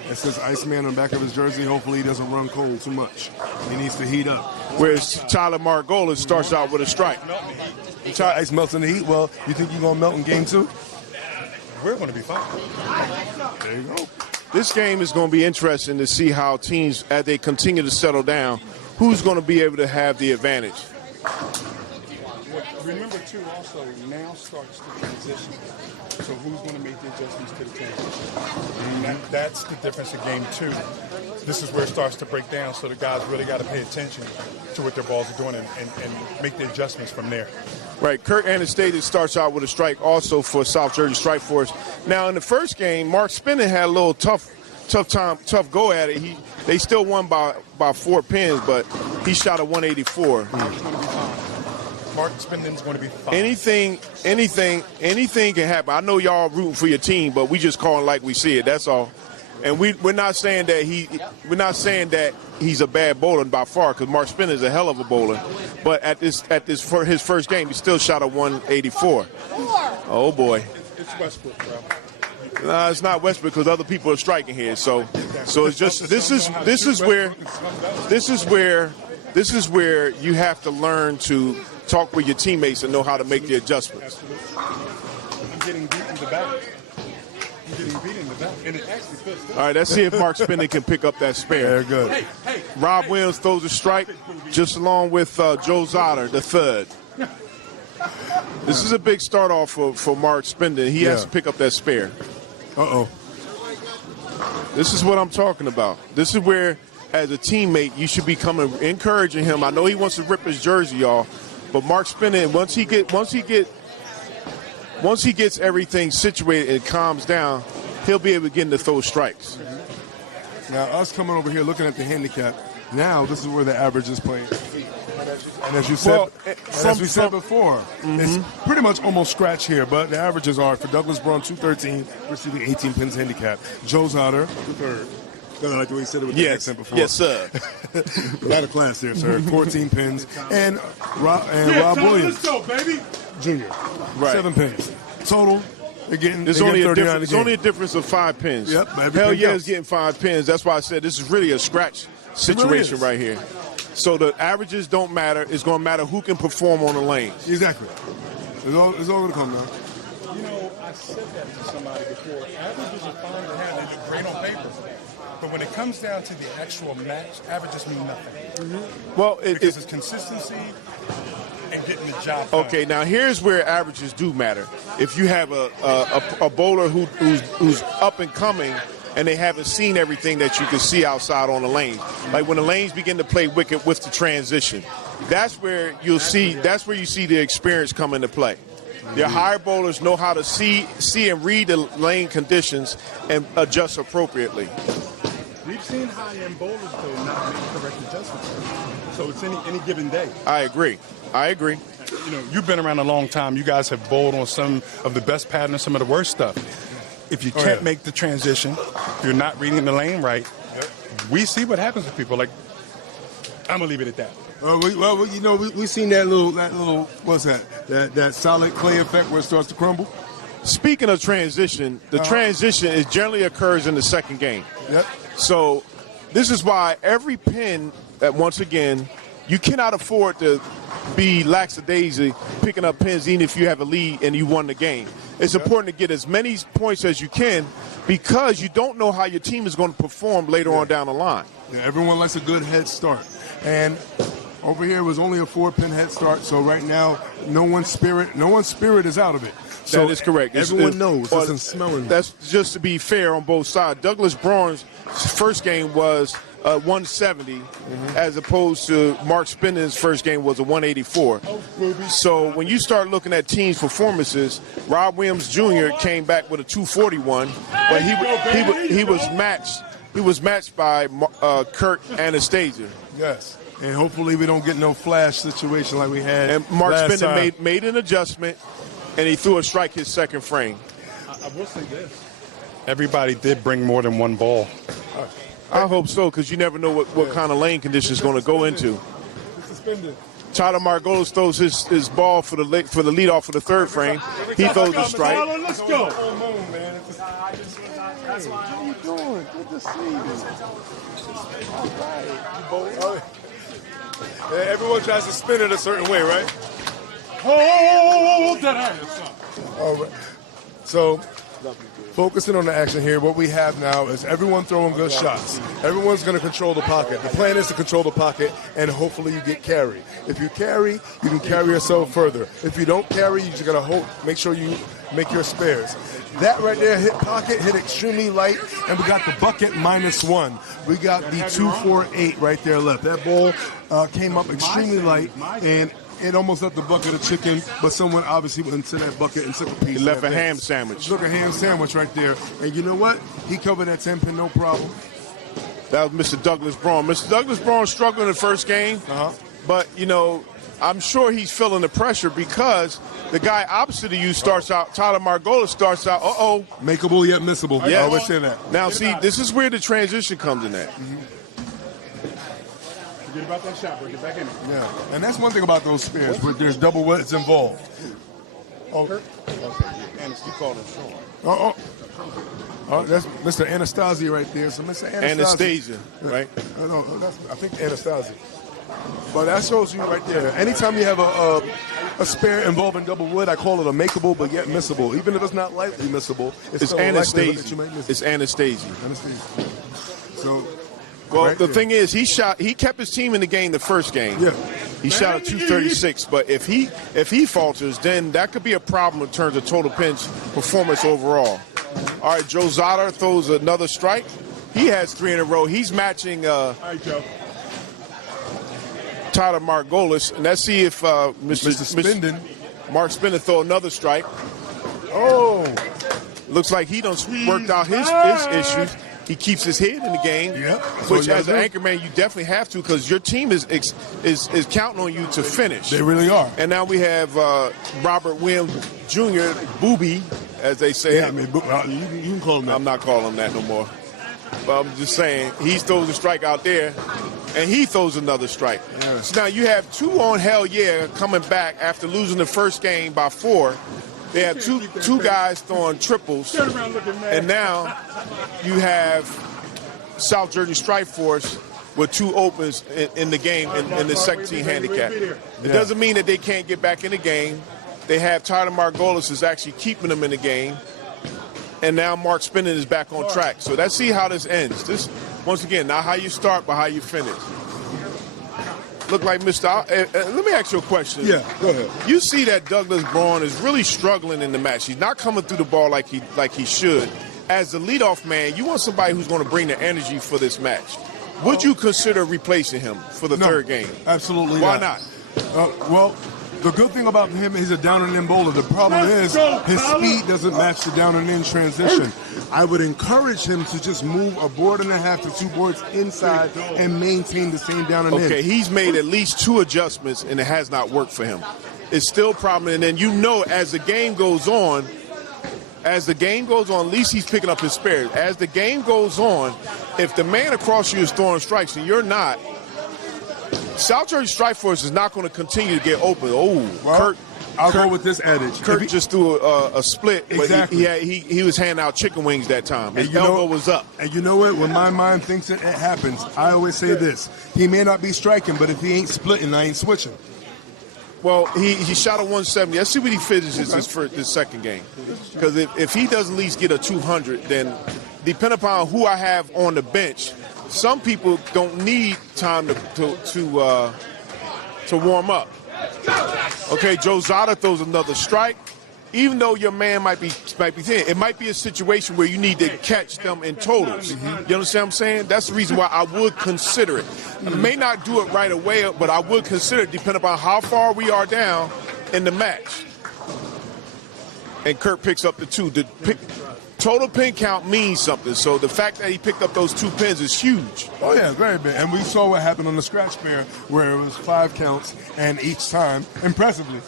It says Iceman on the back of his jersey. Hopefully he doesn't run cold too much. He needs to heat up. Whereas Tyler Margolis starts out with a strike. Ice melts in the heat. Well, you think you're going to melt in game 2? We're going to be fine. There you go. This game is going to be interesting to see how teams, as they continue to settle down, who's going to be able to have the advantage. Remember, too, also, now starts the transition. So who's going to make the adjustments to the transition? And that's the difference of game 2. This is where it starts to break down, so the guys really got to pay attention to what their balls are doing and make the adjustments from there. Right, Kurt Anastasia starts out with a strike also for South Jersey Strike Force. Now, in the first game, Mark Spindon had a little tough go at it. They still won by 4 pins, but he shot a 184. Mark Spindon's going to be fine. Anything can happen. I know y'all rooting for your team, but we just calling like we see it. That's all. And we're not saying that he's a bad bowler by far, because Mark Spindon is a hell of a bowler. But for his first game, he still shot a 184. Oh boy. It's Westbrook, bro. No, it's not Westbrook, because other people are striking here. So it's just this is where you have to learn to talk with your teammates and know how to make the adjustments. I'm getting beat in the back. And it actually fits. All right, let's see if Mark Spindon can pick up that spare. Very good. Rob Williams throws a strike just along with Joe Zotter, the third. This is a big start off for Mark Spindon. He has to pick up that spare. Uh-oh. This is what I'm talking about. This is where, as a teammate, you should be encouraging him. I know he wants to rip his jersey, y'all, but Mark Spindon, once he gets everything situated and calms down, he'll be able to get in to throw strikes. Now, us coming over here looking at the handicap, now this is where the average is playing. And as you said, before, it's pretty much almost scratch here, but the averages are for Douglas Braun, 213, receiving 18 pins handicap. Joe Zotter, third. Kind of like the way he said it with the accent before. Yes, sir. A lot of class there, sir. 14 pins. And Rob Williams, Let's go, baby. Jr., Right. 7 pins. Total, they're getting There's 39 only a difference of 5 pins. Yep, every Hell pin Yeah counts. is getting 5 pins. That's why I said this is really a scratch situation right here. So the averages don't matter. It's going to matter who can perform on the lanes. Exactly. It's all going to come down. You know, I said that to somebody before. Averages are fine to have. They look great on paper. But when it comes down to the actual match, averages mean nothing. Well, because it's consistency and getting the job done. Okay, now here's where averages do matter. If you have a bowler who's up and coming and they haven't seen everything that you can see outside on the lanes, like when the lanes begin to play wicked with the transition, that's where you see the experience come into play. Your higher bowlers know how to see and read the lane conditions and adjust appropriately. We've seen high-end bowlers, though, not make correct adjustments. So it's any given day. I agree. You know, you've been around a long time. You guys have bowled on some of the best patterns, some of the worst stuff. If you can't make the transition, you're not reading the lane right, we see what happens with people. Like, I'm going to leave it at that. We've seen that little what's that solid clay effect where it starts to crumble. Speaking of transition, the transition generally occurs in the second game. Yep. So this is why every pin that, once again, you cannot afford to be lackadaisy picking up pins even if you have a lead and you won the game. It's important to get as many points as you can because you don't know how your team is going to perform later on down the line. Yeah, everyone likes a good head start. And over here was only a 4-pin head start, so right now no one's spirit is out of it. So that is correct. Everyone knows. It's smelling. That's just to be fair on both sides. Douglas Braun's first game was 170, as opposed to Mark Spinden's first game was a 184. So when you start looking at teams' performances, Rob Williams Jr. came back with a 241, but he was matched. He was matched by Kurt Anastasia. Yes. And hopefully we don't get no flash situation like we had. And Mark Spinden made an adjustment, and he threw a strike his second frame. I will say this. Everybody did bring more than one ball. I hope so, because you never know what kind of lane conditions going to go into. Tyler Margolis throws his ball for the leadoff for the third frame. He throws the strike. Let's go. That's why. How you doing? Good to see you. All right. Everyone tries to spin it a certain way, right? Hold that ass up. All right. So, focusing on the action here, what we have now is everyone throwing good shots. Everyone's going to control the pocket. The plan is to control the pocket, and hopefully you get carry. If you carry, you can carry yourself further. If you don't carry, you just got to make sure you make your spares. That right there hit extremely light, and we got the bucket -1. We got the 248 right there left. That ball came up extremely light, and it almost left the bucket of chicken, but someone obviously went into that bucket and took a piece. He left a ham sandwich. Look, a ham sandwich right there. And you know what? He covered that 10-pin, no problem. That was Mr. Douglas Braun. Mr. Douglas Braun struggled in the first game, but, you know, I'm sure he's feeling the pressure because the guy opposite of you starts out, Tyler Margolis starts out, makeable yet missable. Yeah. I always say that. Now, see, this is where the transition comes in at. Forget about that shot, bro. Get back in it. Yeah, and that's one thing about those spares, where there's double wets involved. Okay. And you called him Sean. Oh, that's Mr. Anastasia right there. So Mr. Anastasia, right? I think Anastasia. But that shows you right there. Anytime you have a spare involving double wood, I call it a makeable but yet missable. Even if it's not lightly missable, it's Anastasia. That you might miss it. It's Anastasia. So, well, right the there. thing is, he kept his team in the game the first game. Yeah. He shot a 236, but if he falters, then that could be a problem in terms of total pinch performance overall. All right, Joe Zotter throws another strike. He has 3 in a row. He's matching all right, Joe. Tyler Margolis, and let's see if Mr. Spinden. Mark Spinden throw another strike. Oh, looks like he done worked out his issues. He keeps his head in the game, which as an anchorman you definitely have to because your team is counting on you to finish. They really are. And now we have Robert Williams Jr., Booby, as they say. Yeah, I mean, you can call him that. I'm not calling him that no more. But I'm just saying, he throws a strike out there, and he throws another strike. Yeah. So now you have 2 on Hell Yeah coming back after losing the first game by 4. They have two guys throwing triples, and now you have South Jersey Strike Force with 2 opens in the game in the second team handicap. It doesn't mean that they can't get back in the game. They have Tyler Margolis is actually keeping them in the game. And now Mark Spinning is back on track. So let's see how this ends. This, once again, not how you start, but how you finish. Look like Mr. Let me ask you a question. Yeah, go ahead. You see that Douglas Braun is really struggling in the match. He's not coming through the ball like he should. As the leadoff man, you want somebody who's going to bring the energy for this match. Would you consider replacing him for the third game? Absolutely Why not. not? The good thing about him is a down and in bowler. The problem is his speed doesn't match the down and in transition. I would encourage him to just move a board and a half to 2 boards inside and maintain the same down and in. Okay, he's made at least 2 adjustments and it has not worked for him. It's still a problem. And then as the game goes on, at least he's picking up his spares. As the game goes on, if the man across you is throwing strikes and you're not, South Jersey Strike Force is not going to continue to get open. I'll go with this adage. Kurt just threw a split, exactly. But he was handing out chicken wings that time. His elbow was up. And you know what? When my mind thinks it happens, I always say this. He may not be striking, but if he ain't splitting, I ain't switching. Well, he shot a 170. Let's see what he finishes this second game. Because if he doesn't at least get a 200, then depending upon who I have on the bench, some people don't need time to warm up. Okay, Joe Zada throws another strike. Even though your man might be thin, it might be a situation where you need to catch them in totals. You understand what I'm saying? That's the reason why I would consider it. I may not do it right away, but I would consider it depending upon how far we are down in the match. And Kurt picks up the 2. Total pin count means something, so the fact that he picked up those 2 pins is huge. Oh, yeah, very big. And we saw what happened on the scratch pair where it was 5 counts, and each time, impressively,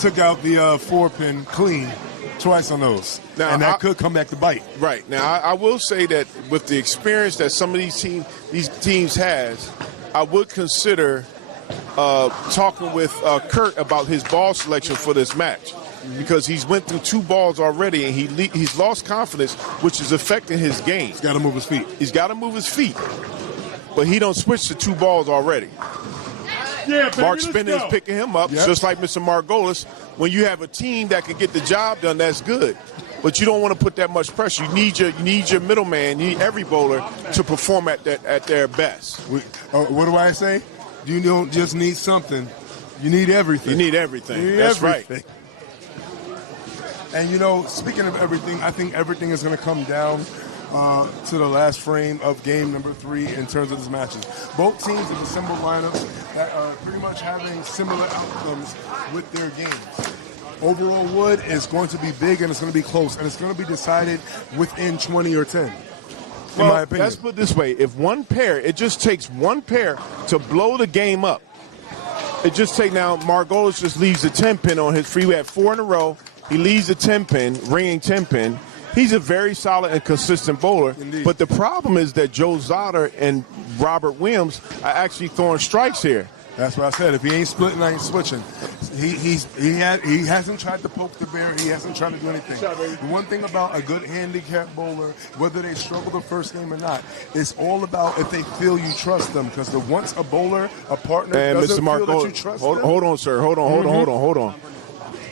took out the 4-pin clean twice on those. Now, and that could come back to bite. Right. Now, I will say that with the experience that some of these teams has, I would consider talking with Kurt about his ball selection for this match. Because he's went through 2 balls already, and he's lost confidence, which is affecting his game. He's got to move his feet. He's got to move his feet. But he don't switch to 2 balls already. Yeah, baby, Mark Spinner is picking him up, just like Mr. Margolis. When you have a team that can get the job done, that's good. But you don't want to put that much pressure. You need your middleman, you need every bowler to perform at their best. What do I say? You don't just need something. You need everything. You need everything. That's everything. Right. And, speaking of everything, I think everything is going to come down to the last frame of game number 3 in terms of these matches. Both teams have assembled lineups that are pretty much having similar outcomes with their games. Overall wood is going to be big, and it's going to be close, and it's going to be decided within 20 or 10, in my opinion. Let's put it this way. If it just takes one pair to blow the game up. It just takes now, Margolis just leaves the 10-pin on his free. We had 4 in a row. He leaves the 10-pin, ringing 10-pin. He's a very solid and consistent bowler. Indeed. But the problem is that Joe Zotter and Robert Williams are actually throwing strikes here. That's what I said. If he ain't splitting, I ain't switching. He hasn't tried to poke the bear. He hasn't tried to do anything. The one thing about a good handicap bowler, whether they struggle the first game or not, it's all about if they feel you trust them. Because once a bowler, a partner, and doesn't Mr. feel that you trust them. Hold on, sir. Hold on.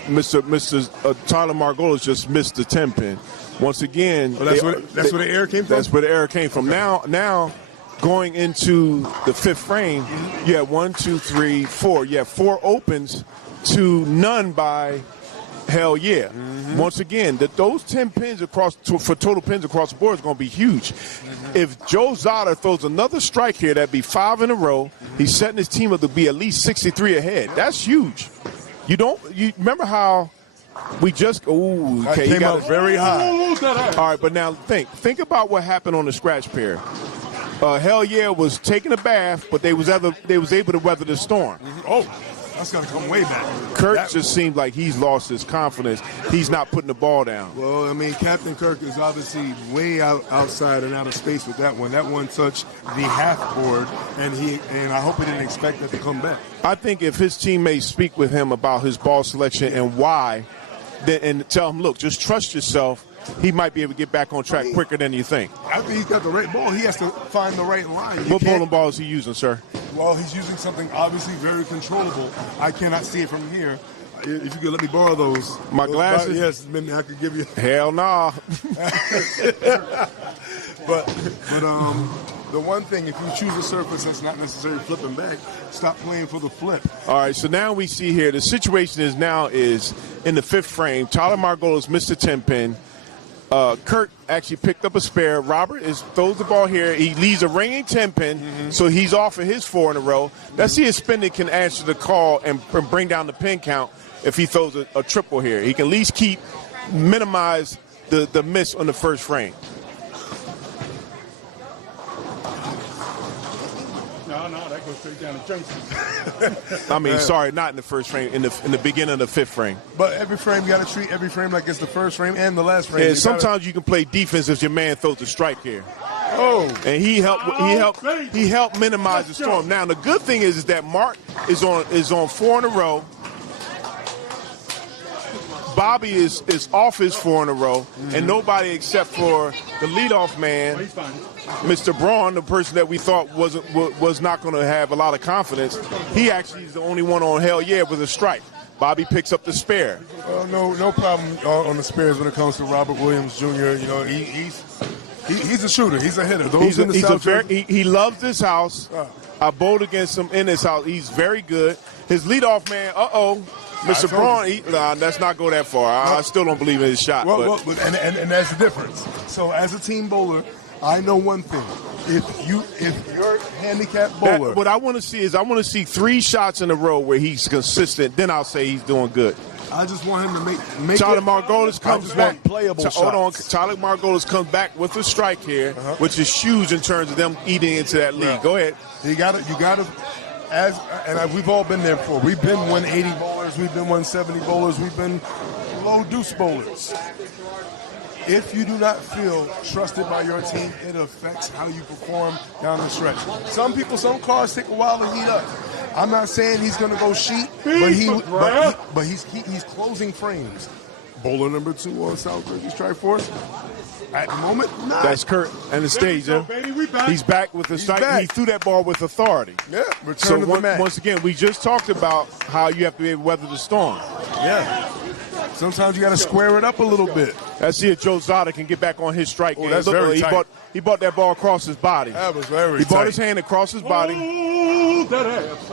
Mr. Tyler Margolis just missed the 10-pin. Once again, that's where the error came from? That's where the error came from. Now going into the 5th frame, you have 1, 2, 3, 4. You have 4 opens to none by Hell Yeah. Once again, those 10 pins for total pins across the board is going to be huge. If Joe Zotter throws another strike here, that'd be 5 in a row. He's setting his team up to be at least 63 ahead. That's huge. You remember how we just came out very high. All right, but now think about what happened on the scratch pair. Hell Yeah was taking a bath, but they was able to weather the storm. Oh, that's going to come way back. Kirk just seems like he's lost his confidence. He's not putting the ball down. Well, I mean, Captain Kirk is obviously way outside and out of space with that one. That one touched the half board, and I hope he didn't expect that to come back. I think if his teammates speak with him about his ball selection and why, and tell him, look, just trust yourself. he might be able to get back on track quicker than you think. I think he's got the right ball. He has to find the right line. What bowling ball is he using, sir? Well, he's using something obviously very controllable. I cannot see it from here. If you could let me borrow those. My glasses? Yes, maybe I could give you. Hell nah. But the one thing, if you choose a surface that's not necessarily flipping back, stop playing for the flip. All right, so now we see here the situation is in the 5th frame. Tyler Margolis missed a 10-pin. Kurt actually picked up a spare. Robert throws the ball here. He leaves a ringing 10-pin, so he's off of his 4 in a row. Let's see if Spinning can answer the call and bring down the pin count if he throws a triple here. He can at least minimize the miss on the 1st frame. No, that goes straight down to Johnson. I mean, sorry, not in the 1st frame, in the beginning of the 5th frame. But every frame, you got to treat every frame like it's the 1st frame and the last frame. Yeah, sometimes you can play defense if your man throws a strike here. Oh, and he helped minimize the storm. Now the good thing is that Mark is on 4 in a row. Bobby is off his 4 in a row, and nobody except for the leadoff man, Mr. Braun, the person that we thought was not going to have a lot of confidence. He actually is the only one on hell yeah with a strike. Bobby picks up the spare. No problem on the spares when it comes to Robert Williams Jr. You know, he's a shooter. He's a hitter. He loves this house. I bowled against him in this house. He's very good. His leadoff man, Mr. Braun, let's not go that far. I still don't believe in his shot. And that's the difference. So as a team bowler, I know one thing. If you're a handicap bowler. What I want to see is 3 shots in a row where he's consistent. Then I'll say he's doing good. I just want him to make Tyler Margolis comes back. Playable shots. Hold on. Tyler Margolis comes back with a strike here, which is huge in terms of them eating into that lead. Go ahead. You got to. We've all been there before. We've been 180 bowlers. We've been 170 bowlers. We've been low deuce bowlers. If you do not feel trusted by your team, it affects how you perform down the stretch. Some cars take a while to heat up. I'm not saying he's going to go sheet, but he's closing frames. Bowler number 2 on South Jersey Strike Force. At the moment, not. That's Kurt and the stage. He's back with the strike. He threw that ball with authority. Yeah, return to the mat. Once again, we just talked about how you have to be able to weather the storm. Yeah. Sometimes you got to square it up a little bit. Let's see if Joe Zada can get back on his strike game. That's very tight. He bought that ball across his body. That was very He tight. brought his hand across his body. That ass.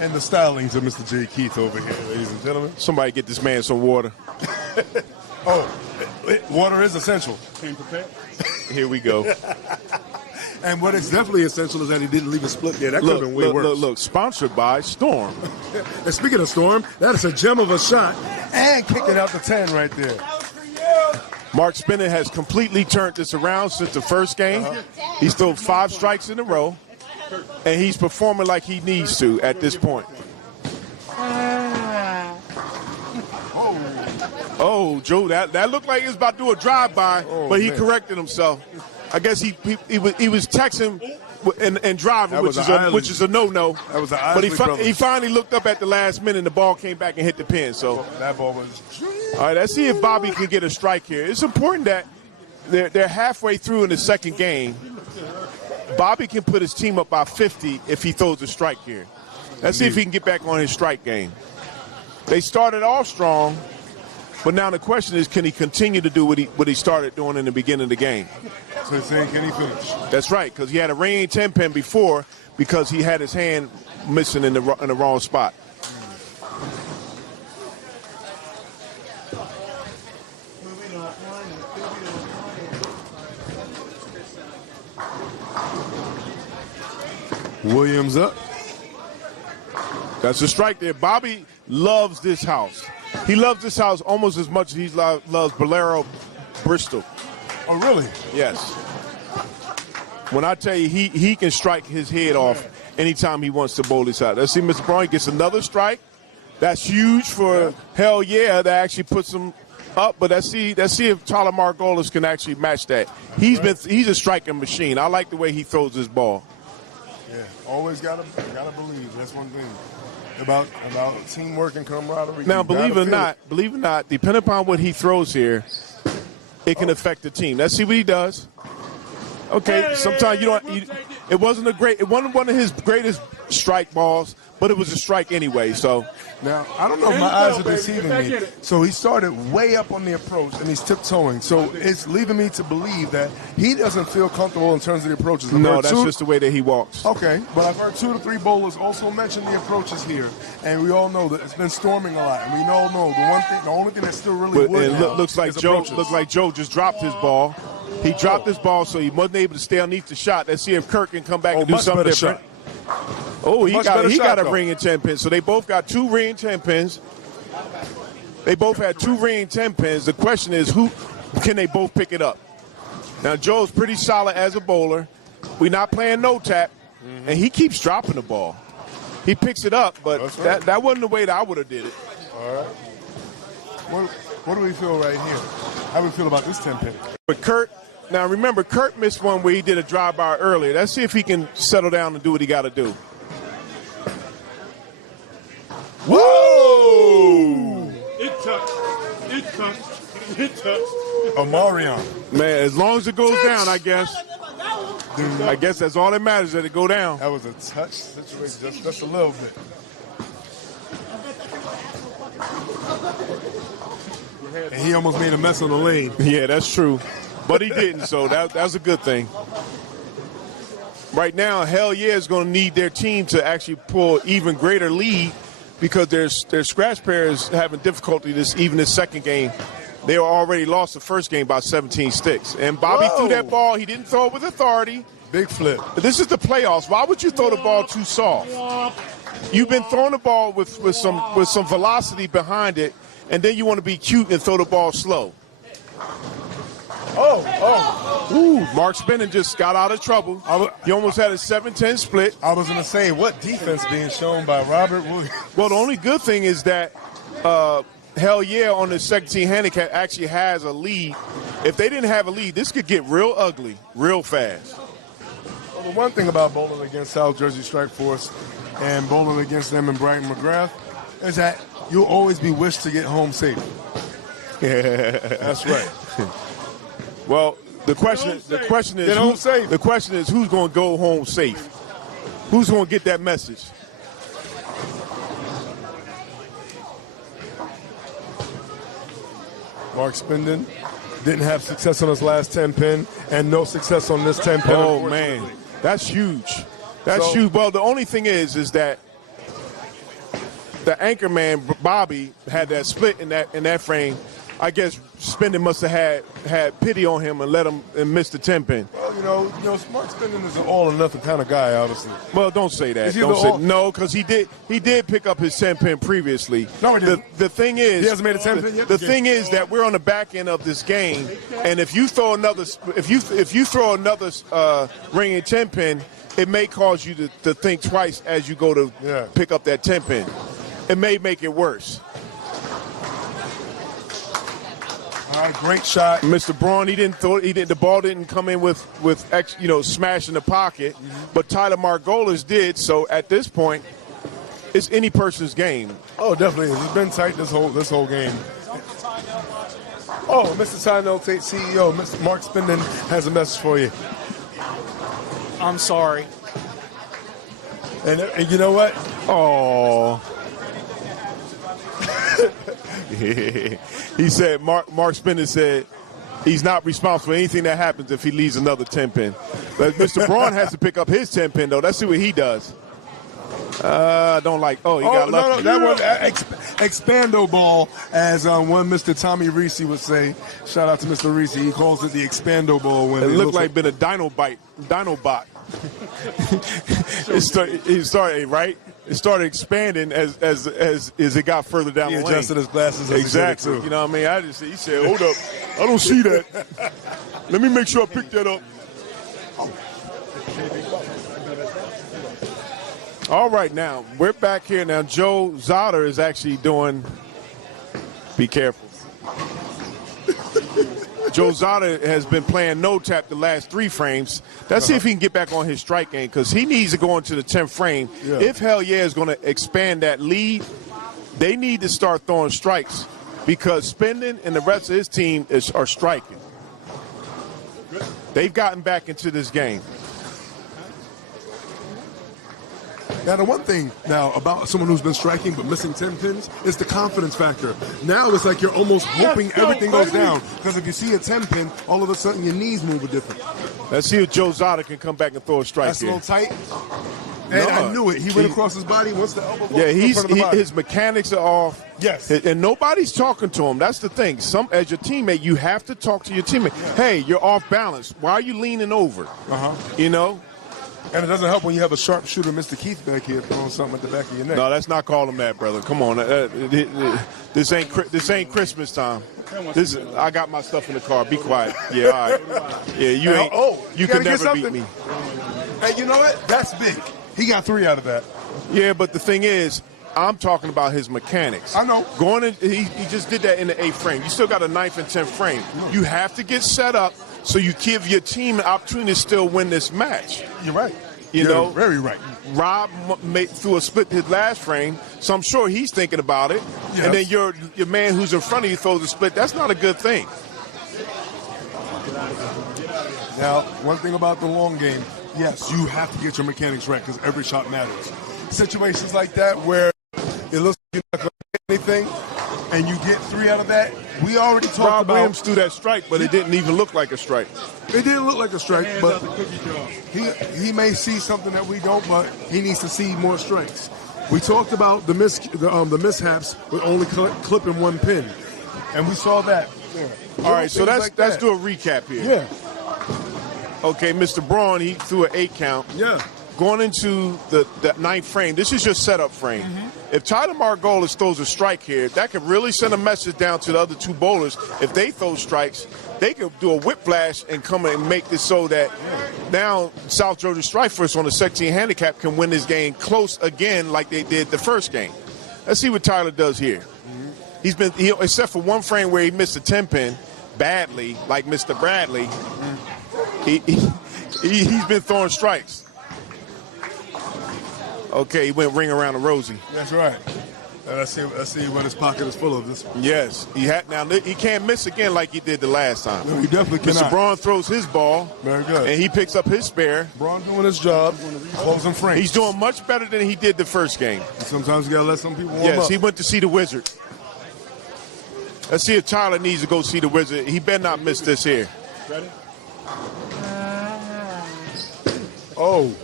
And the stylings of Mr. J. Keith over here, ladies and gentlemen. Somebody get this man some water. Water is essential. Came prepared. Here we go. And what is definitely essential is that he didn't leave a split there. That could have been way worse. Look, sponsored by Storm. And speaking of Storm, that is a gem of a shot. And kicking out the 10 right there. Mark Spinner has completely turned this around since the first game. He's thrown 5 strikes in a row. And he's performing like he needs to at this point. Oh, Joe, that looked like he was about to do a drive-by, but he corrected himself. I guess he was texting and driving, which is a no-no. That was but he finally looked up at the last minute, and the ball came back and hit the pin. So that ball was. All right, let's see if Bobby can get a strike here. It's important that they're halfway through in the second game. Bobby can put his team up by 50 if he throws a strike here. Let's see if he can get back on his strike game. They started off strong, but now the question is, can he continue to do what he started doing in the beginning of the game? So you're saying, can he finish? That's right, because he had a ringing 10-pin before because he had his hand missing in the wrong spot. Williams up. That's a strike there. Bobby loves this house. He loves this house almost as much as he loves Bolero Bristol. Oh, really? Yes. When I tell you he can strike his head off anytime he wants to bowl this out. Let's see, Mr. Braun gets another strike. That's huge for hell yeah. That actually puts him up. But let's see if Tyler Margolis can actually match that. He's a striking machine. I like the way he throws his ball. Yeah, always gotta believe. That's one thing about teamwork and camaraderie. Now, believe it or not, depending upon what he throws here, it can affect the team. Let's see what he does. Okay, sometimes it wasn't one of his greatest strike balls, but it was a strike anyway. So now I don't know if my eyes are deceiving me. So he started way up on the approach and he's tiptoeing. So it's leaving me to believe that he doesn't feel comfortable in terms of the approaches. No, that's just the way that he walks. Okay, but I've heard 2 to 3 bowlers also mention the approaches here, and we all know that it's been storming a lot. And we all know the only thing that's still really looks like Joe just dropped his ball. He dropped his ball, so he wasn't able to stay underneath the shot. Let's see if Kirk can come back and do something different. Oh, he got a ring and 10 pins. So they both got 2 ring and 10 pins. They both had 2 ring and 10 pins. The question is, who can they both pick it up? Now, Joe's pretty solid as a bowler. We're not playing no tap, and he keeps dropping the ball. He picks it up, but that wasn't the way that I would have did it. All right. What do we feel right here? How do we feel about this 10 pin? But Kurt, now remember, Kurt missed one where he did a drive-by earlier. Let's see if he can settle down and do what he got to do. Whoa! It touched. Omarion. Man, as long as it goes down, I guess. I guess that's all that matters, that it go down. That was a touch situation, just a little bit. And he almost made a mess on the lane. Yeah, that's true. But he didn't, so that's a good thing. Right now, Hell Yeah is going to need their team to actually pull even greater lead because their scratch pairs having difficulty this second game. They already lost the first game by 17 sticks. And Bobby threw that ball. He didn't throw it with authority. Big flip. This is the playoffs. Why would you throw the ball too soft? You've been throwing the ball with some velocity behind it, and then you want to be cute and throw the ball slow. Ooh, Mark Spinning just got out of trouble. He almost had a 7-10 split. I was going to say, what defense being shown by Robert Williams? Well, the only good thing is that Hell Yeah on the second team handicap actually has a lead. If they didn't have a lead, this could get real ugly real fast. Well, the one thing about bowling against South Jersey Strike Force and bowling against them in Brighton McGrath is that you'll always be wished to get home safe. That's right. Well, the question is who's going to go home safe? Who's going to get that message? Mark Spindon didn't have success on his last 10 pin and no success on this 10 pin. Oh man, that's huge. That's huge. Well, the only thing is that the anchor man Bobby had that split in that frame. I guess Spindon must have had pity on him and let him miss the 10 pin. Well, Mark Spindon is an all or nothing kind of guy, obviously. Well, don't say that. No, because he did pick up his 10 pin previously. No, he didn't. The thing is, he hasn't made a 10 pin yet. The thing is that we're on the back end of this game, and if you throw another ring and 10 pin, it may cause you to think twice as you go to pick up that 10 pin. It may make it worse. All right, great shot. Mr. Braun, the ball didn't come in with smash in the pocket, but Tyler Margolis did. So at this point, it's any person's game. Oh, definitely. It's been tight this whole game. Oh, Mr. Tyno Tate CEO, Mr. Mark Spindon has a message for you. I'm sorry. And you know what? Oh. He said, Mark Spindon said he's not responsible for anything that happens if he leaves another 10 pin. But Mr. Braun has to pick up his 10 pin, though. Let's see what he does. I don't like. Oh, he got lucky. No, that was expando ball, as one Mr. Tommy Reese would say. Shout out to Mr. Reese. He calls it the expando ball. When it looked like been a Dinobot. He started right. It started expanding as it got further down the lane. He adjusted his glasses. Exactly. You know what I mean? He said, hold up. I don't see that. Let me make sure I pick that up. All right, now, we're back here. Now, Joe Zotter is actually doing – be careful. Joe Zotter has been playing no-tap the last 3 frames. Let's see if he can get back on his strike game because he needs to go into the 10th frame. Yeah. If Hell Yeah is going to expand that lead, they need to start throwing strikes because Spindon and the rest of his team are striking. They've gotten back into this game. Now, the one thing now about someone who's been striking but missing 10 pins is the confidence factor. Now it's like you're almost hoping everything goes down, because if you see a 10 pin, all of a sudden your knees move a different. Let's see if Joe Zada can come back and throw a strike. That's here. a little tight. And I knew it. He went across his body. Once the elbow goes in front of the body. His mechanics are off. Yes. And nobody's talking to him. That's the thing. As your teammate, you have to talk to your teammate. Yeah. Hey, you're off balance. Why are you leaning over? You know? And it doesn't help when you have a sharpshooter, Mr. Keith, back here throwing something at the back of your neck. No, that's not calling that, brother. Come on. This ain't Christmas time. I got my stuff in the car. Be quiet. Yeah, all right. Yeah, you ain't. You can never beat me. Hey, you know what? That's big. He got 3 out of that. Yeah, but the thing is, I'm talking about his mechanics. I know. Going in, he just did that in the 8th frame. You still got a 9th and 10th frame. You have to get set up so you give your team an opportunity to still win this match. You're right. You're know, very right. Rob threw a split his last frame, so I'm sure he's thinking about it. Yes. And then your man who's in front of you throws a split. That's not a good thing. Now, one thing about the long game, yes, you have to get your mechanics right because every shot matters. Situations like that where it looks like you're not going to get anything and you get 3 out of that, we already talked Rob about. Williams threw that strike, but it didn't even look like a strike. It didn't look like a strike, but he may see something that we don't, but he needs to see more strikes. We talked about the mishaps with only clipping 1 pin, and we saw that. All right, so let's do a recap here. Yeah. Okay, Mr. Braun, he threw an 8 count. Yeah. Going into the 9th frame, this is your setup frame. If Tyler Margolis throws a strike here, that could really send a message down to the other 2 bowlers. If they throw strikes, they could do a whiplash and come in and make this so that now South Georgia Strike Force on the 16 handicap can win this game close again like they did the first game. Let's see what Tyler does here. He's been, except for 1 frame where he missed a 10 pin badly, like Mr. Bradley, he's been throwing strikes. Okay, he went ring around the rosy. That's right. Let's see what his pocket is full of this one. Yes, now he can't miss again like he did the last time. No, he definitely cannot. Mr. Braun throws his ball. Very good. And he picks up his spare. Braun doing his job, closing frames. He's doing much better than he did the first game. Sometimes you got to let some people warm up. Yes, he went to see the Wizard. Let's see if Tyler needs to go see the Wizard. He better not miss this here. Ready? Oh,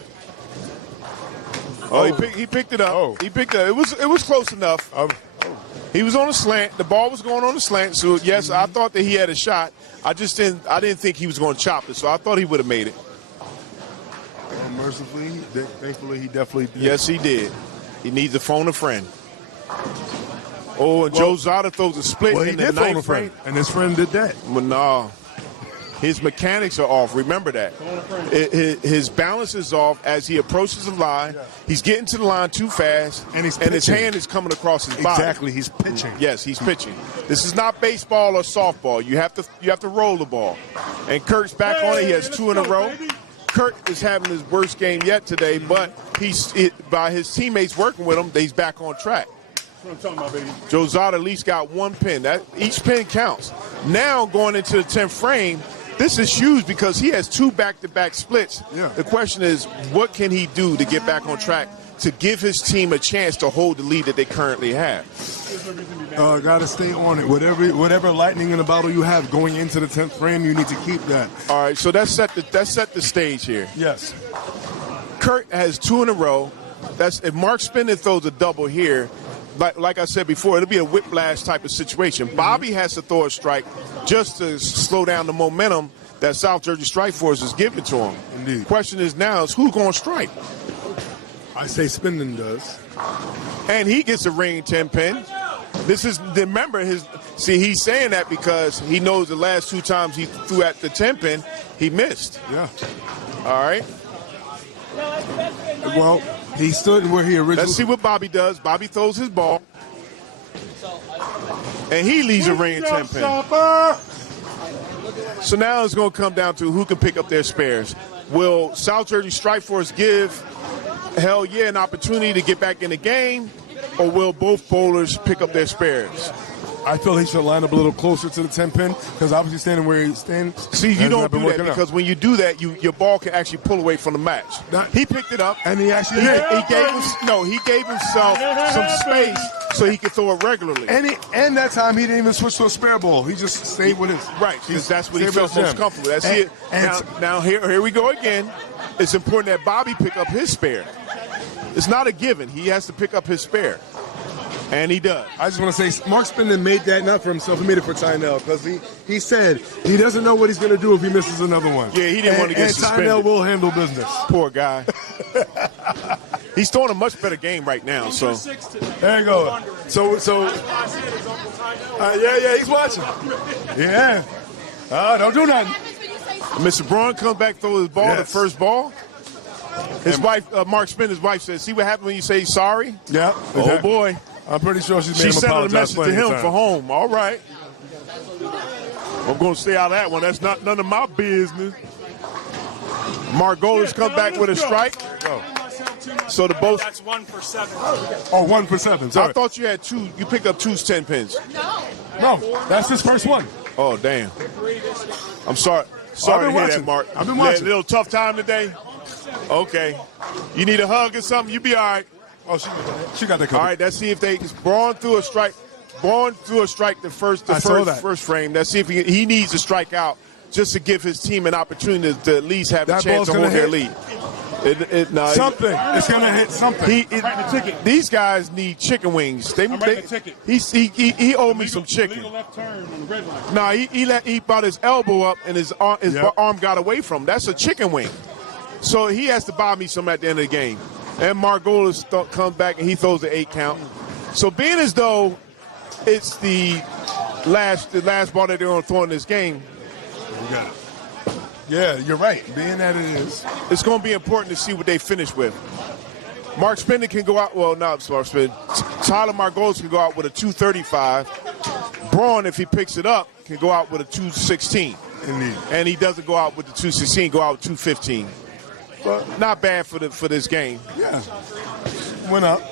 he picked it up. Oh. He picked it up. It was close enough. He was on a slant. The ball was going on a slant. So yes, I thought that he had a shot. I didn't think he was going to chop it. So I thought he would have made it. Mercifully, thankfully, he definitely did. Yes, he did. He needs to phone a friend. Oh, and Joe Zada throws a split in the 9th frame. And his friend did that. Well, no. His mechanics are off. Remember that. His balance is off as he approaches the line. Yeah. He's getting to the line too fast, and his hand is coming across his body. Exactly. He's pitching. Yes, he's pitching. This is not baseball or softball. You have to roll the ball. And Kurt's back on it. He has 2 in a row. Kurt is having his worst game yet today, but by his teammates working with him, he's back on track. That's what I'm talking about, baby. Joe Zada at least got 1 pin. Each pin counts. Now going into the 10th frame, this is huge because he has 2 back-to-back splits. Yeah. The question is, what can he do to get back on track to give his team a chance to hold the lead that they currently have? Got to stay on it. Whatever lightning in the bottle you have going into the 10th frame, you need to keep that. All right, so that's set the stage here. Yes. Kurt has 2 in a row. If Mark Spindon throws a double here, like I said before, it'll be a whiplash type of situation. Bobby has to throw a strike just to slow down the momentum that South Jersey Strike Force is giving to him. Indeed. Question is now is who's going to strike? I say Spindon does. And he gets a ring 10 pin. Remember he's saying that because he knows the last 2 times he threw at the 10 pin, he missed. Yeah. All right. Well, he stood where he originally. Let's see what Bobby does. Bobby throws his ball. And he leaves a ring 10 pin. So now it's going to come down to who can pick up their spares. Will South Jersey Strike Force give Hell Yeah an opportunity to get back in the game, or will both bowlers pick up their spares? I feel he should line up a little closer to the 10-pin because obviously standing where he stands. See, you don't do that because when you do that, your ball can actually pull away from the match. He picked it up and he actually hit. He gave himself some space so he could throw it regularly. And that time he didn't even switch to a spare ball. He just stayed with his because that's what he felt most comfortable. That's it. Now here we go again. It's important that Bobby pick up his spare. It's not a given. He has to pick up his spare. And he does. I just want to say, Mark Spinden made that not for himself. He made it for Tynell because he said he doesn't know what he's going to do if he misses another one. Yeah, he didn't want to get suspended. And Tynell will handle business. Poor guy. He's throwing a much better game right now. So there you go. So yeah, he's watching. Yeah. Don't do nothing. Mr. Braun comes back, throw his ball, the first ball. His wife, Mark Spinner's wife, says, "See what happened when you say sorry?" Yeah. Exactly. Oh boy. I'm pretty sure she made him sent a apologize message to him for home. All right. I'm going to stay out of that one. That's not none of my business. Margolis come back with a strike. So the both. That's 1 for 7. Oh, 1 for 7. Sorry. I thought you had 2. You picked up 2 10-pins. No, that's his first one. Oh, damn. I'm sorry. Sorry to hear that, Mark. I've been watching. A little tough time today? Okay. You need a hug or something? You be all right. Oh, she got that covered. All right, let's see if they Braun threw a strike. Braun threw a strike the first frame. Let's see if he needs to strike out just to give his team an opportunity to at least have a chance to hold their lead. Something. It's going to hit something. These guys need chicken wings. He owed me some chicken. No, he brought his elbow up and his arm got away from him. That's a chicken wing. So he has to buy me some at the end of the game. And Margolis comes back and he throws the 8 count. So being as though it's the last ball that they're going to throw in this game. You got it. Yeah, you're right. Being that it is. It's going to be important to see what they finish with. Mark Spinden can go out. Well, not Mark Spinden. Tyler Margolis can go out with a 235. Braun, if he picks it up, can go out with a 216. Indeed. And he doesn't go out with the 216, go out with 215. But not bad for this game. Yeah. Went up.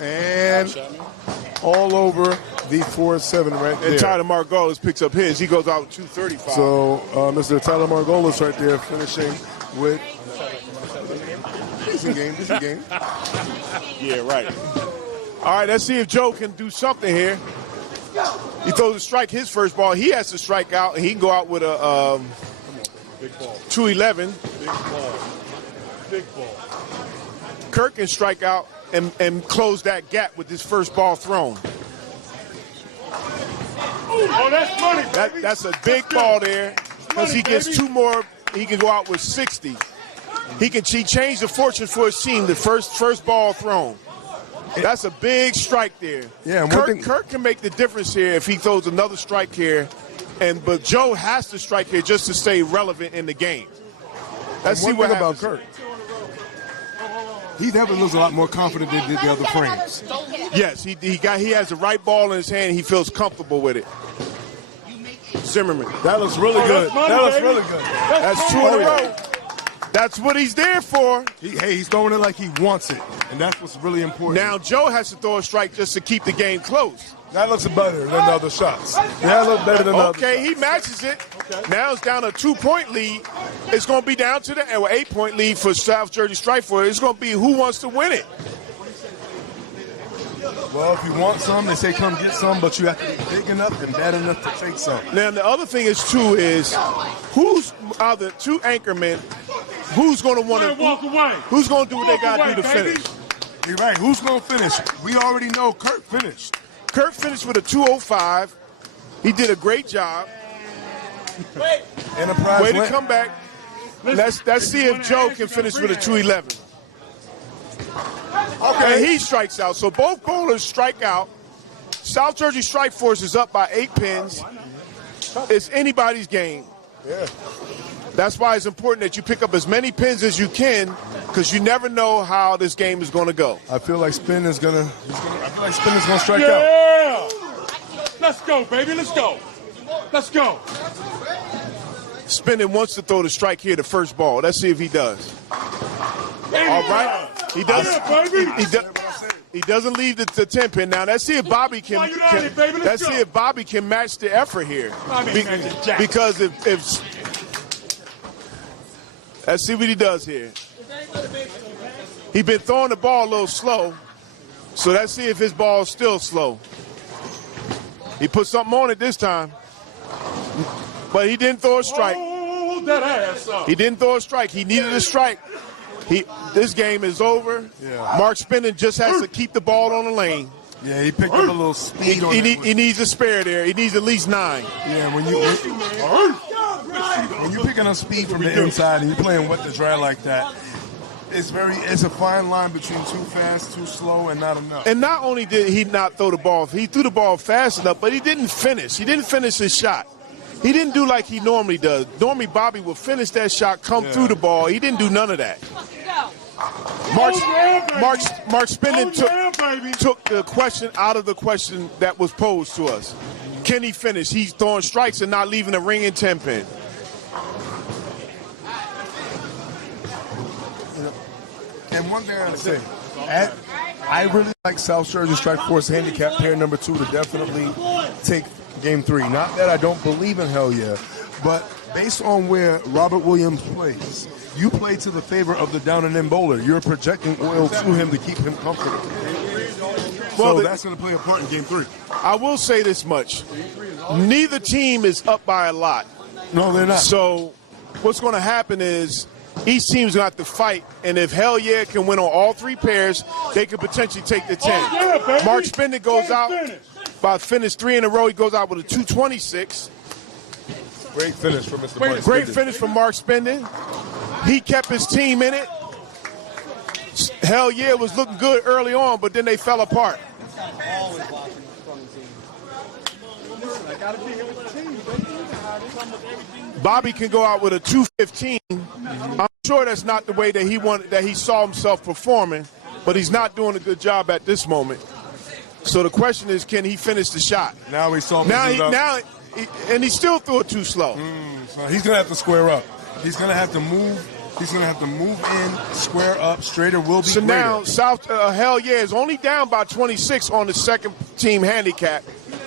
And all over the 4-7 right there. And Tyler Margolis picks up his. He goes out with 235. So Mr. Tyler Margolis right there finishing with decent game. Yeah, right. All right, let's see if Joe can do something here. He throws a strike his first ball. He has to strike out, and he can go out with a 211. Big ball. Kirk can strike out and close that gap with his first ball thrown. Oh, that's money, baby. That's a big ball there because he gets 2 more. He can go out with 60. He changed the fortune for his team. The first ball thrown. That's a big strike there. Yeah, Kirk can make the difference here if he throws another strike here, but Joe has to strike here just to stay relevant in the game. Let's see what happens. About Kirk. He definitely looks a lot more confident than the other frames. Yes, he has the right ball in his hand. And he feels comfortable with it. Zimmerman. That looks really good. That looks really good. That's 2 in a row. That's what he's there for. He's throwing it like he wants it, and that's what's really important. Now Joe has to throw a strike just to keep the game close. That looks better than the other shots. That looks better than the other shots. He matches it. Okay. Now it's down a 2-point lead. It's going to be down to the 8-point lead for South Jersey Strikeforce. It's going to be who wants to win it. Well, if you want some, they say come get some, but you have to be big enough and bad enough to take some. Now the other thing is too is who's out the 2 anchormen. Who's going to want to walk away? Who's going to do what they got to do to finish? You're right. Who's going to finish? We already know Kirk finished. Kirk finished with a 205. He did a great job. Enterprise way to come back. Let's see if Joe can finish with a 211. Okay, and he strikes out. So both bowlers strike out. South Jersey Strikeforce is up by 8 pins. It's anybody's game. Yeah. That's why it's important that you pick up as many pins as you can, because you never know how this game is going to go. I feel like Spin is going to strike out. Yeah! Let's go, baby. Let's go. Let's go. Spinning wants to throw the strike here, the first ball. Let's see if he does. All right. He does. He doesn't leave the 10 pin. Now let's see if Bobby can. Let's see if Bobby can match the effort here. Because if let's see what he does here. He's been throwing the ball a little slow, so let's see if his ball is still slow. He put something on it this time, but he didn't throw a strike. That ass up. He didn't throw a strike. He needed a strike. This game is over. Yeah. Mark Spindon just has to keep the ball on the lane. Yeah, he picked up a little speed on it. He needs a spare there. He needs at least 9. Yeah, when you're picking up speed from the inside and you're playing wet the dry like that, it's a fine line between too fast, too slow, and not enough. And not only did he not throw the ball, he threw the ball fast enough, but he didn't finish. He didn't finish his shot. He didn't do like he normally does. Normally, Bobby will finish that shot, come through the ball. He didn't do none of that. Mark Spindon took the question out of the question that was posed to us. Can he finish? He's throwing strikes and not leaving a ring in 10 pin. And one thing I would say, I really like South Jersey Strike Force handicap pair number 2 to definitely take Game 3. Not that I don't believe in Hell Yeah, but based on where Robert Williams plays, you play to the favor of the down and in bowler. You're projecting oil to him to keep him comfortable. Well, so that's going to play a part in Game 3. I will say this much. Neither team is up by a lot. No, they're not. So what's going to happen is each team's going to have to fight, and if Hell Yeah can win on all 3 pairs, they could potentially take the 10. Mark Spindon goes out, by finish 3 in a row, he goes out with a 226. Great finish from Mr. Mark Great Spindon. finish from Mark Spindon. He kept his team in it. Hell Yeah was looking good early on, but then they fell apart. Bobby can go out with a 215. I'm sure that's not the way that he saw himself performing, but he's not doing a good job at this moment. So the question is, can he finish the shot? Now he saw and he still threw it too slow. So he's going to have to square up. He's going to have to move. He's going to have to move in, square up, straighter will be greater. Now, Hell Yeah is only down by 26 on the second team handicap,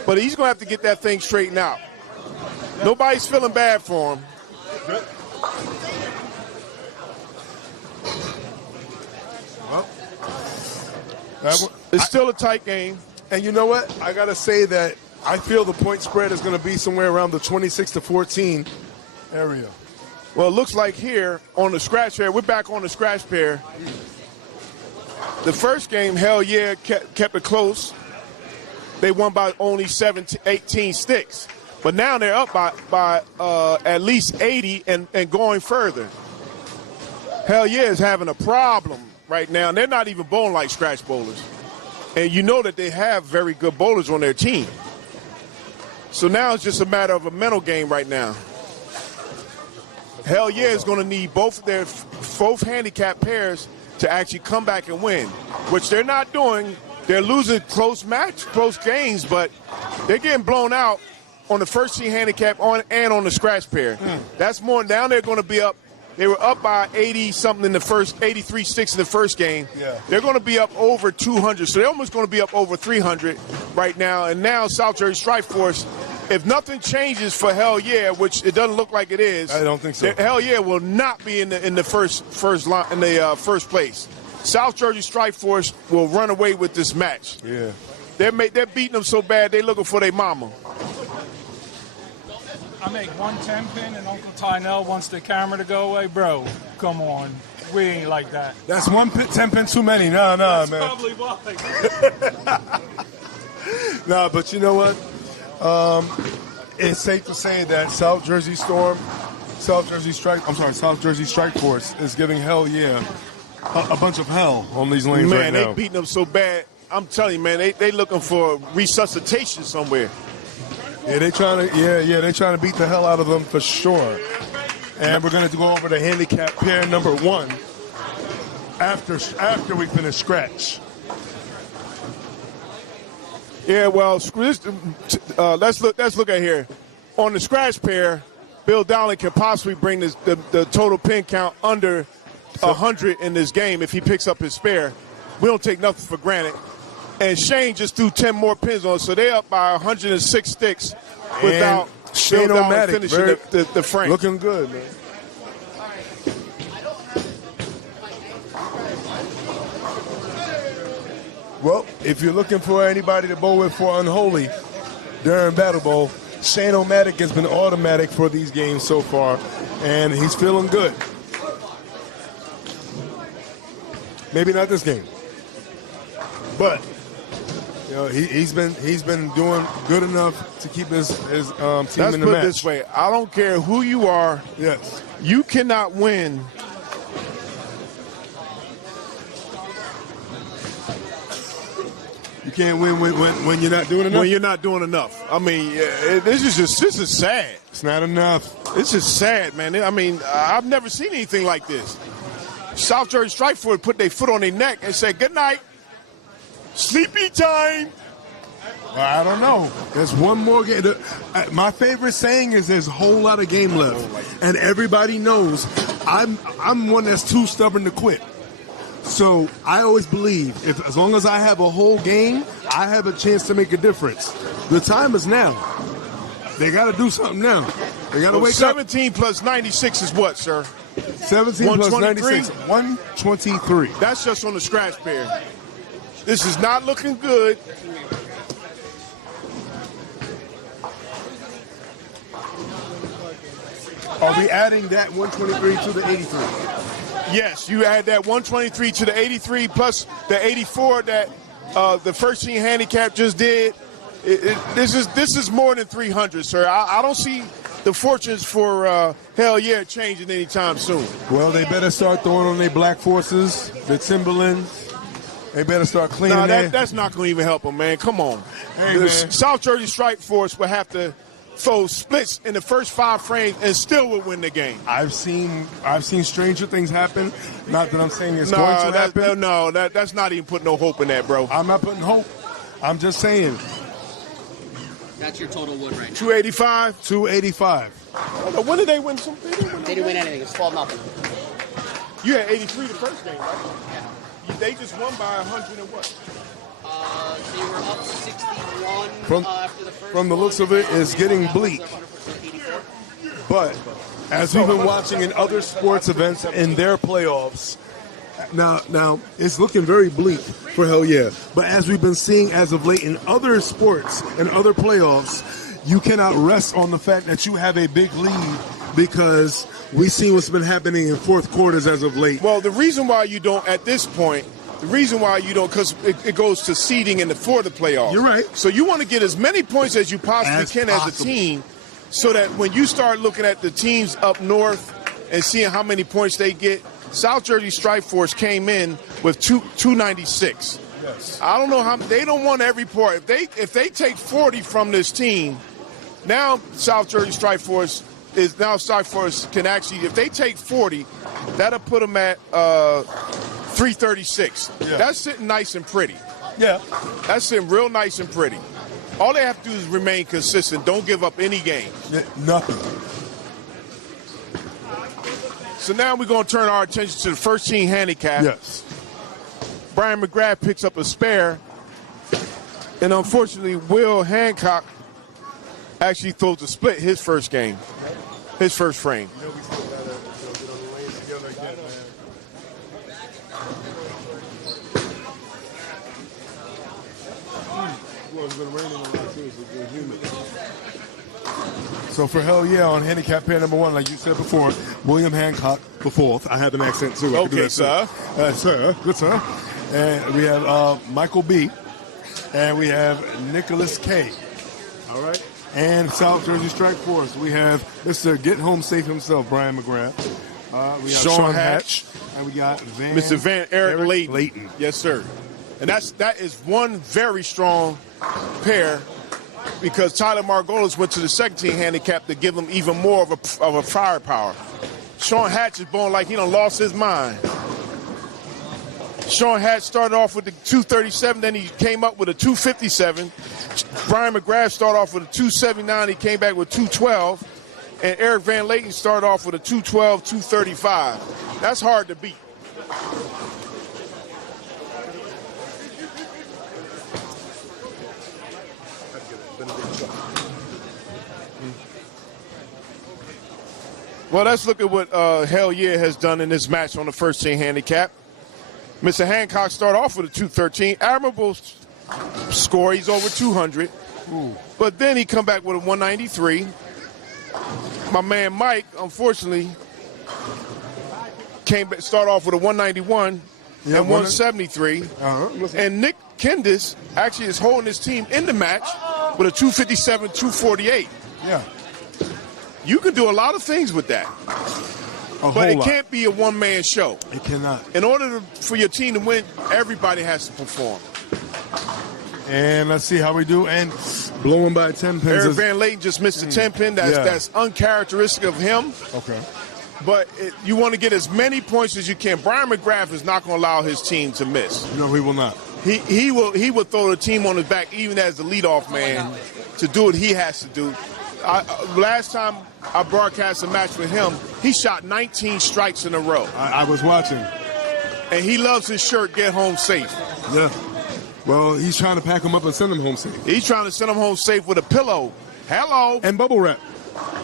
but he's going to have to get that thing straightened out. Nobody's feeling bad for him. Well, it's still a tight game. And you know what? I got to say that I feel the point spread is going to be somewhere around the 26-14 area. Well, it looks like here on the scratch pair, we're back on the scratch pair. The first game, Hell Yeah kept it close. They won by only 18 sticks. But now they're up by at least 80 and going further. Hell Yeah is having a problem right now. And they're not even bowling like scratch bowlers. And you know that they have very good bowlers on their team. So now it's just a matter of a mental game right now. Hell Yeah is going to need both handicap pairs to actually come back and win, which they're not doing. They're losing close games, but they're getting blown out on the first team handicap and on the scratch pair. That's more. Now they're going to be up. They were up by 80-something in the first, 83 sticks in the first game. Yeah. They're going to be up over 200, so they're almost going to be up over 300 right now. And now South Jersey Strike Force, if nothing changes for Hell Yeah, which it doesn't look like it is, I don't think so. Hell Yeah will not be in the first place. South Jersey Strike Force will run away with this match. Yeah, they're beating them so bad they're looking for their mama. I make 1 10-pin and Uncle Tynell wants the camera to go away. Bro, come on. We ain't like that. That's 1 10-pin too many. No, That's man. Probably why. No, but you know what? It's safe to say that South Jersey Strike Force is giving Hell Yeah a bunch of hell on these lanes right now. Man, they beating them so bad. I'm telling you, man, they looking for resuscitation somewhere. Yeah, they're trying to beat the hell out of them for sure. And we're going to go over the handicap pair number 1 after we finish scratch. Yeah, well, let's look at here. On the scratch pair, Bill Dowling can possibly bring the total pin count under 100 in this game if he picks up his spare. We don't take nothing for granted. And Shane just threw 10 more pins on, so they're up by 106 sticks without Shane Bill Dowling O'Matic finishing the frame. Looking good, man. Well, if you're looking for anybody to bowl with for Unholy during Battle Bowl, Shane O'Matic has been automatic for these games so far, and he's feeling good. Maybe not this game, but you know he's been doing good enough to keep his team Let's in the put match. it this way: I don't care who you are. Yes, you cannot win. You can't win when you're not doing enough. When you're not doing enough. I mean, this is sad. It's not enough. It's just sad, man. I mean, I've never seen anything like this. South Jersey Strike Force put their foot on their neck and said, "Good night, sleepy time." Well, I don't know. There's one more game. My favorite saying is there's a whole lot of game left, and everybody knows I'm one that's too stubborn to quit. So I always believe as long as I have a whole game, I have a chance to make a difference. The time is now. They got to do something now. They got to wake 17 plus 96 is what, sir? 17 plus 96, 123. That's just on the scratch pair. This is not looking good. Are we adding that 123 to the 83? Yes, you add that 123 to the 83 plus the 84 that the first team handicap just did. This is more than 300, sir. I don't see the fortunes for Hell Yeah changing anytime soon. Well, they better start throwing on their black forces, the Timberlands. They better start cleaning. No, that's not going to even help them, man. Come on. Hey, The man. South Jersey Strike Force will have to throw splits in the first 5 frames and still would win the game. I've seen stranger things happen. Not that I'm saying it's going to happen. That's not even putting no hope in that, bro. I'm not putting hope. I'm just saying. That's your total wood right now. 285? 285. When did they win something? They didn't win anything. It's 12-0. You had 83 the first game, right? Yeah. They just won by 100 and what? They were up 61 after the first From the looks of it, it's getting bleak. But as we've been watching in other sports events in their playoffs, now it's looking very bleak for Hell Yeah. But as we've been seeing as of late in other sports and other playoffs, you cannot rest on the fact that you have a big lead because we've seen what's been happening in fourth quarters as of late. Well, the reason why you don't at this point, because it goes to seeding for the playoffs. You're right. So you want to get as many points as you possibly can as a possible. team so that when you start looking at the teams up north and seeing how many points they get, South Jersey Strike Force came in with 296. Yes. I don't know how they don't want every point. If they take 40 from this team, now South Jersey Strike Force can actually, if they take 40, that'll put them at 336. Yeah. That's sitting nice and pretty. Yeah. That's sitting real nice and pretty. All they have to do is remain consistent. Don't give up any games. Nothing. So now we're going to turn our attention to the first team handicap. Yes. Brian McGrath picks up a spare. And unfortunately, Will Hancock actually throws a split his first game, his first frame. We still got to get on the lanes together again, man. Well, it's been raining a lot too, so it's been humid. So for Hell Yeah on handicap pair number 1, like you said before, William Hancock the fourth. I have an accent too. I can do Okay, that, sir. Sir, good sir. And we have Michael B. And we have Nicholas K. All right. And South Jersey Strike Force. We have Mr. Get Home Safe himself, Brian McGrath. We have Sean Hatch. And we got Mr. Eric Layton. Yes, sir. And that is one very strong pair because Tyler Margolis went to the second team handicap to give him even more of a firepower. Sean Hatch is born like he done lost his mind. Sean Hatch started off with the 237, then he came up with a 257. Brian McGrath started off with a 279, he came back with 212. And Eric Van Layton started off with a 212, 235. That's hard to beat. Well, let's look at what Hell Yeah has done in this match on the first team handicap. Mr. Hancock started off with a 213. Admirable score. He's over 200. Ooh. But then he come back with a 193. My man Mike, unfortunately, start off with a 191 and 173. And Nick Kendis actually is holding his team in the match with a 257, 248. Yeah. You can do a lot of things with that. But it can't be a one-man show. It cannot. In order for your team to win, everybody has to perform. And let's see how we do. And blowing by 10 pins. Eric Van Layton just missed a 10-pin. That's uncharacteristic of him. Okay. But you want to get as many points as you can. Brian McGrath is not going to allow his team to miss. No, he will not. He will throw the team on his back, even as the leadoff man, to do what he has to do. Last time I broadcast a match with him, he shot 19 strikes in a row. I was watching. And he loves his shirt, get home safe. Yeah. Well, he's trying to pack him up and send him home safe. He's trying to send him home safe with a pillow. Hello. And bubble wrap.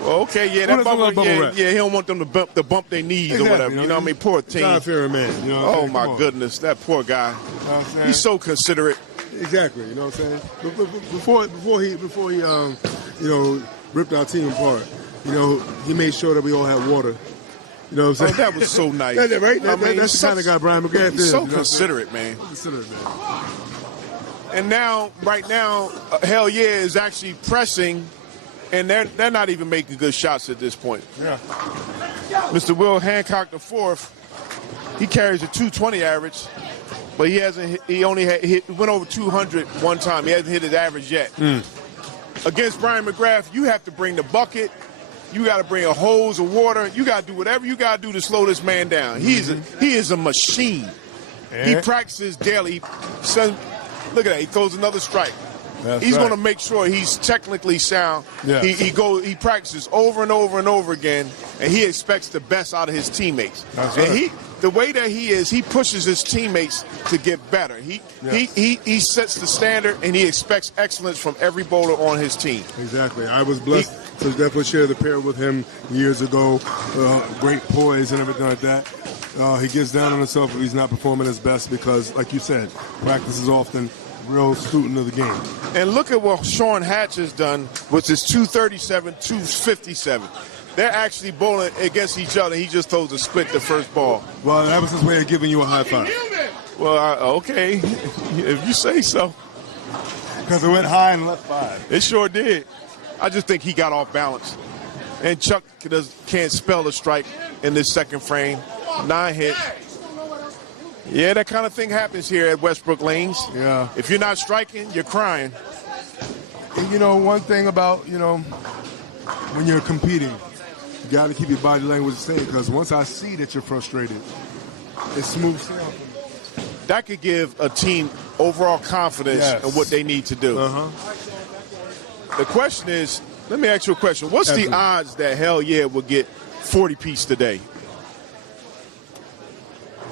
Well, okay, yeah, that bubble wrap. Yeah, he don't want them to bump their knees or whatever. You know what I mean? Poor team. God-fearing man. You know oh, my goodness. That poor guy. You know what I'm saying? He's so considerate. Exactly. You know what I'm saying? Before he ripped our team apart, he made sure that we all had water. You know what I'm saying? Oh, that was so nice. Right? That's the kind of guy Brian McGrath is. So considerate, man. Considerate, man. And right now, Hell Yeah is actually pressing, and they're not even making good shots at this point. Yeah. Mr. Will Hancock IV, he carries a 220 average, but he only went over 200 one time. He hasn't hit his average yet. Against Brian McGrath, you have to bring the bucket. You got to bring a hose of water. You got to do whatever you got to do to slow this man down. He is a machine. Yeah. He practices daily. Look at that. He throws another strike. He's going to make sure he's technically sound. Yeah. He practices over and over and over again, and he expects the best out of his teammates. That's and right. The way that he is, he pushes his teammates to get better. He sets the standard, and he expects excellence from every bowler on his team. Exactly. I was blessed to definitely share the pair with him years ago. Great poise and everything like that. He gets down on himself if he's not performing his best because, like you said, practice is often real student of the game. And look at what Sean Hatch has done with his 237, 257. They're actually bowling against each other. He just throws a split the first ball. Well, that was his way of giving you a high five. Well, okay, if you say so. Because it went high and left five. It sure did. I just think he got off balance. And Chuck can't spell the strike in this second frame. 9 hit. Yeah, that kind of thing happens here at Westbrook Lanes. Yeah. If you're not striking, you're crying. And one thing about, when you're competing, you got to keep your body language the same because once I see that you're frustrated, it's smooth sailing. That could give a team overall confidence in what they need to do. The question is, let me ask you a question. What's the odds that Hell Yeah will get 40 piece today?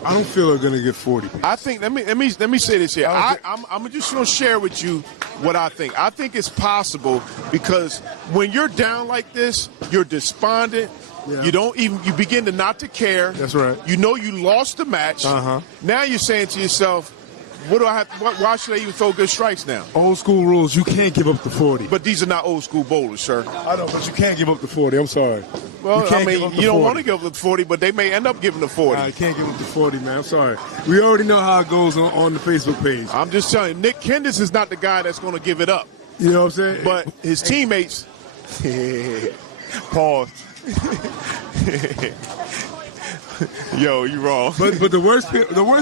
I don't feel they're going to get 40 piece. I think, let me say this here. I'm just going to share with you what I think. I think it's possible because when you're down like this, you're despondent. Yeah. You begin to not to care. That's right. You know you lost the match. Now you're saying to yourself, why should I even throw good strikes now? Old school rules, you can't give up the 40. But these are not old school bowlers, sir. I know, but you can't give up the 40. I'm sorry. Well, you don't want to give up the 40, but they may end up giving the 40. I can't give up the 40, man. I'm sorry. We already know how it goes on the Facebook page. I'm just telling you, Nick Kendis is not the guy that's going to give it up. You know what I'm saying? But his teammates, pause. Yo, you wrong. But the worst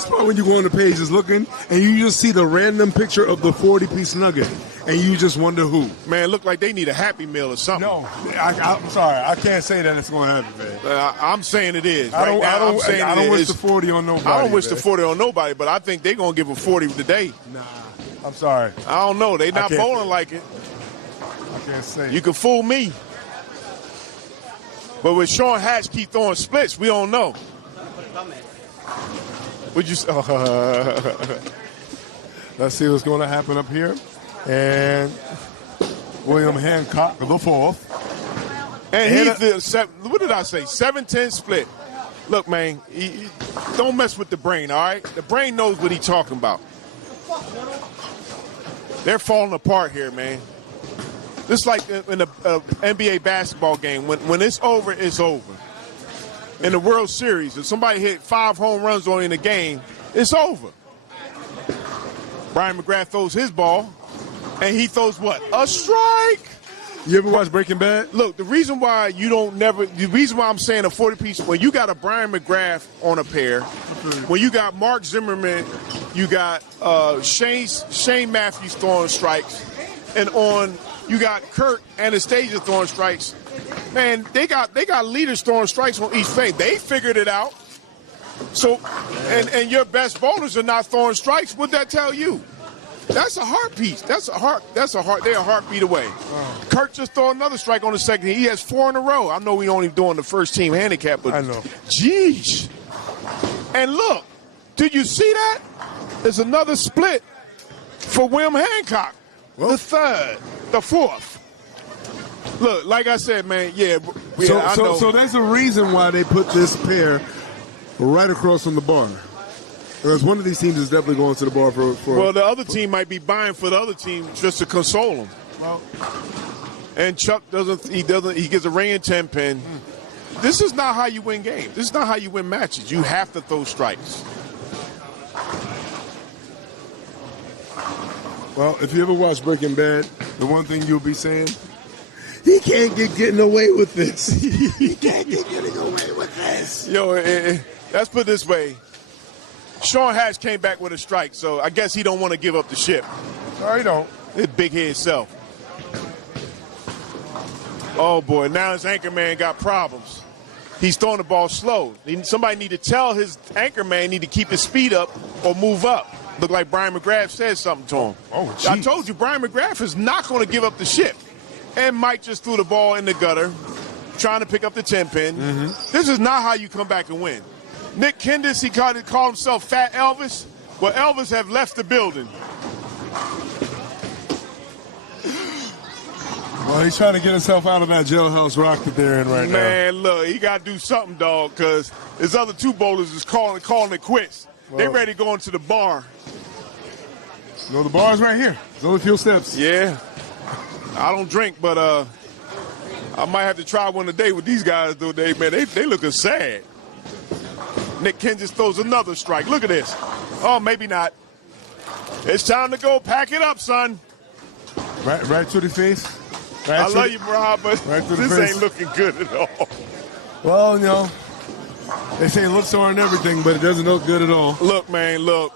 part when you go on the page is looking and you just see the random picture of the 40-piece nugget and you just wonder who. Man, it look like they need a Happy Meal or something. No, I'm sorry. I can't say that it's going to happen, man. I'm saying it is. I don't wish the 40 on nobody. I don't wish the 40 on nobody, but I think they're going to give a 40 today. Nah, I'm sorry. I don't know. They're not bowling like it. I can't say. You can fool me. But with Sean Hatch keep throwing splits, we don't know. Would you? Let's see what's going to happen up here. And William Hancock, the fourth. And what did I say? 7-10 split. Look, man, don't mess with the brain, all right? The brain knows what he's talking about. They're falling apart here, man. Just like in an NBA basketball game, when it's over, it's over. In the World Series, if somebody hit 5 home runs on in a game, it's over. Brian McGrath throws his ball, and he throws what? A strike! You ever watch Breaking Bad? Look, the reason why I'm saying a 40-piece, when you got a Brian McGrath on a pair, when you got Mark Zimmerman, you got Shane Matthews throwing strikes, and you got Kurt Anastasia throwing strikes. Man, they got leaders throwing strikes on each thing. They figured it out. So, and your best bowlers are not throwing strikes. What'd that tell you? That's a heartbeat. They're a heartbeat away. Oh. Kurt just threw another strike on the second. He has 4 in a row. I know we only doing the first team handicap, but I know. Geez. And look, did you see that? There's another split for William Hancock. Well, the fourth. Look, like I said, man, I know. So there's a reason why they put this pair right across from the bar. Because one of these teams is definitely going to the bar for. Well, the other team might be buying for the other team just to console them. Well, and Chuck doesn't. He gets a rain 10 pin. This is not how you win games. This is not how you win matches. You have to throw strikes. Well, if you ever watch Breaking Bad, the one thing you'll be saying, he can't get getting away with this. He can't get getting away with this. Yo, let's put it this way. Sean Hatch came back with a strike, so I guess he don't want to give up the ship. No, he don't. His big head self. Oh, boy, now his anchor man got problems. He's throwing the ball slow. Somebody need to tell his anchor man need to keep his speed up or move up. Look like Brian McGrath said something to him. Oh, geez. I told you, Brian McGrath is not going to give up the ship. And Mike just threw the ball in the gutter, trying to pick up the 10 pin. Mm-hmm. This is not how you come back and win. Nick Kendis, he called himself Fat Elvis. Well, Elvis have left the building. Well, he's trying to get himself out of that jailhouse rock that they're in right now. Man, look, he got to do something, dog, because his other 2 bowlers is calling it quits. Well, they ready to go into the bar. No, the bar's right here. There's only a few steps. Yeah. I don't drink, but I might have to try one today with these guys, though. They looking sad. Nick Kendis throws another strike. Look at this. Oh, maybe not. It's time to go. Pack it up, son. Right to the face. I love you, bro, but this ain't looking good at all. Well, you know, they say looks are and everything, but it doesn't look good at all. Look, man, look.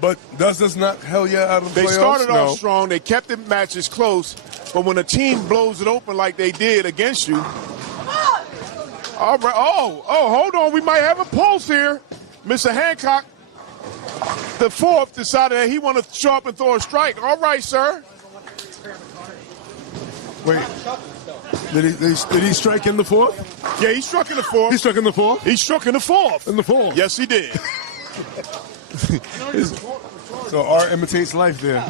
But does this not hell yeah out of the playoffs? They started off strong. They kept the matches close. But when a team blows it open like they did against you, all right. Oh, hold on. We might have a pulse here. Mr. Hancock, the 4th, decided that he wanted to show up and throw a strike. All right, sir. Wait. Did he strike in the 4th? Yeah, he struck in the 4th. He struck in the 4th? He struck in the 4th. In the 4th? Yes, he did. So art imitates life there.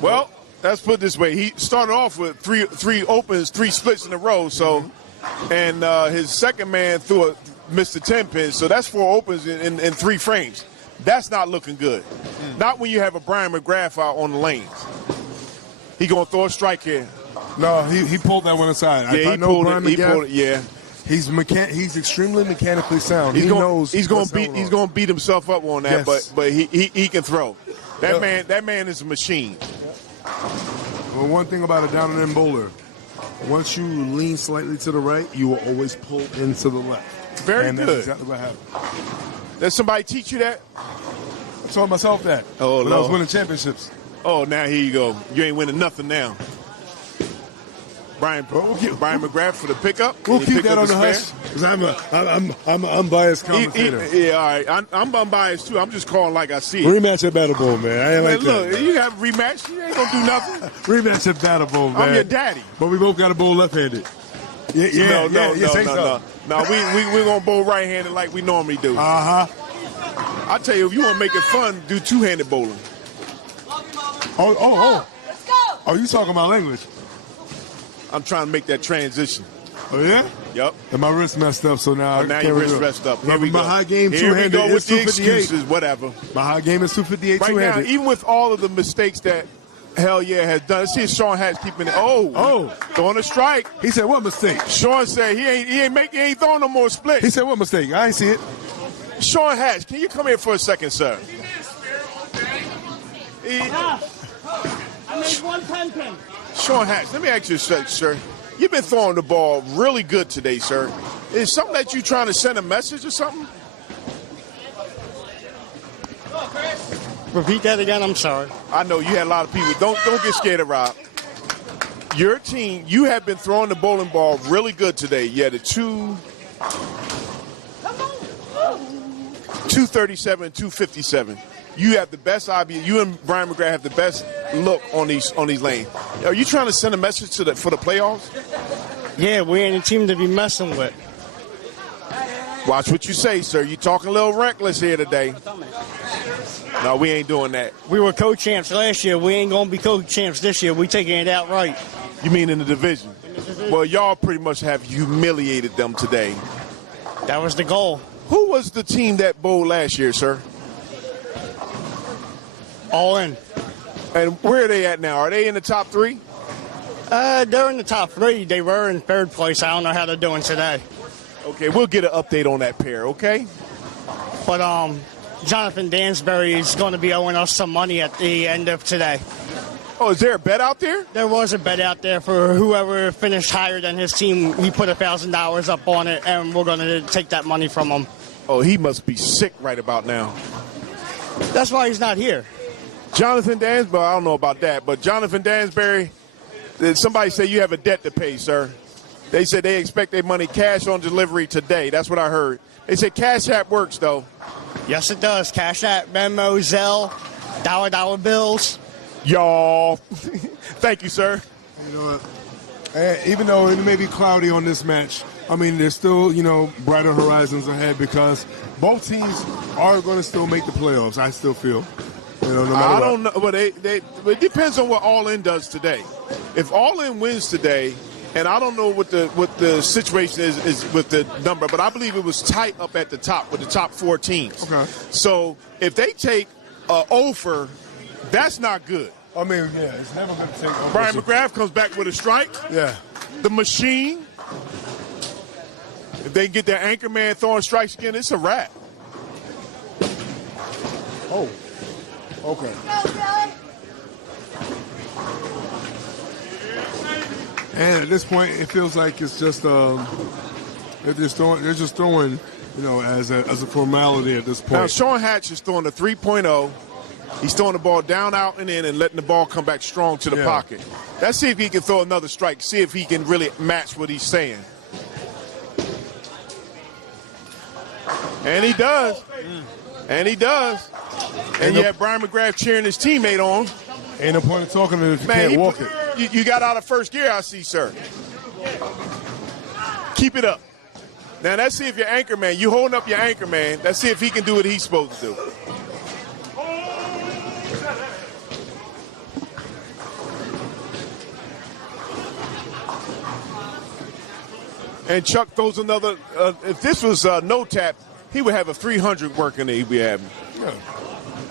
Well, let's put it this way. He started off with three opens, 3 splits in a row. So, and his second man missed the 10 pin. So that's 4 opens in 3 frames. That's not looking good. Not when you have a Brian McGrath out on the lanes. He gonna throw a strike here. No, he pulled that one aside. Yeah, he pulled it. Yeah. He's extremely mechanically sound. He's gonna beat himself up on that, yes. but he can throw. That man is a machine. Well, one thing about a down and in bowler, once you lean slightly to the right, you will always pull into the left. Very good. That's exactly what happened. Did somebody teach you that? I told myself that when I was winning championships. Oh, now here you go. You ain't winning nothing now. Brian McGrath for the pickup. We'll keep that on the hush because I'm an unbiased commentator. Yeah, all right. I'm unbiased too. I'm just calling like I see it. Rematch at Battle Bowl, man. I ain't like look, that. You have a rematch. You ain't gonna do nothing. Rematch at Battle Bowl, man. I'm your daddy. But we both got to bowl left-handed. No. No, we're gonna bowl right-handed like we normally do. I tell you, if you want to make it fun, do 2-handed bowling. Let's go. Oh, you talking about language? I'm trying to make that transition. Oh, yeah? Yep. And my wrist messed up, so now I Now can't your really wrist do it. messed up. Here we my go. high game Here we two-handed go with is the 258. excuses, whatever. My high game is 258 Right now, two-handed. even with all of the mistakes that Hell Yeah has done, see Sean Hatch keeping it. Oh, throwing a strike. He said, what mistake? Sean said he ain't throwing no more split. He said, what mistake? I ain't see it. Sean Hatch, can you come here for a second, sir? I made 110 pin. Sean Hatch, let me ask you a second, sir. You've been throwing the ball really good today, sir. Is something that you trying to send a message or something? Repeat that again. I'm sorry. I know you had a lot of people. Don't get scared of Rob. Your team, you have been throwing the bowling ball really good today. You had a 237, 257. You have the best IB. You and Brian McGrath have the best look on these lanes. Are you trying to send a message for the playoffs? Yeah, we ain't a team to be messing with. Watch what you say, sir. You talking a little reckless here today. No, we ain't doing that. We were co-champs last year. We ain't gonna be co-champs this year. We taking it outright. You mean in the division? Well, y'all pretty much have humiliated them today. That was the goal. Who was the team that bowled last year, sir? All in. And where are they at now? Are they in the top three? They're in the top three. They were in third place. I don't know how they're doing today. Okay, we'll get an update on that pair, okay? But Jonathan Dansbury is going to be owing us some money at the end of today. Oh, is there a bet out there? There was a bet out there for whoever finished higher than his team. He put $1,000 up on it, and we're going to take that money from him. Oh, he must be sick right about now. That's why he's not here. Jonathan Dansbury, I don't know about that, but Jonathan Dansbury, somebody say you have a debt to pay, sir. They said they expect their money cash on delivery today. That's what I heard. They said Cash App works, though. Yes, it does. Cash App, Venmo, Zelle, dollar bills. Y'all. Thank you, sir. You know what? Even though it may be cloudy on this match, I mean, there's still, brighter horizons ahead because both teams are going to still make the playoffs, I still feel. No matter I what. don't know, but it depends on what All In does today. If All In wins today, and I don't know what the situation is with the number, but I believe it was tight up at the top with the top four teams. Okay. So if they take over, that's not good. I mean, yeah, it's never going to take over. Brian McGrath comes back with a strike. Yeah. The machine. If they get their anchor man throwing strikes again, it's a wrap. Oh. Okay. And at this point, it feels like it's just they're just throwing, as a formality at this point. Now Sean Hatch is throwing the 3.0. He's throwing the ball down, out, and in, and letting the ball come back strong to the pocket. Let's see if he can throw another strike. See if he can really match what he's saying. And he does. And he does. And you have Brian McGrath cheering his teammate on. Ain't no point in talking to him if you can't walk it. You got out of first gear, I see, sir. Keep it up. Now, let's see if your anchor man, you holding up your anchor man. Let's see if he can do what he's supposed to do. And Chuck throws another. If this was no tap, he would have a 300 working that he'd be having. Yeah.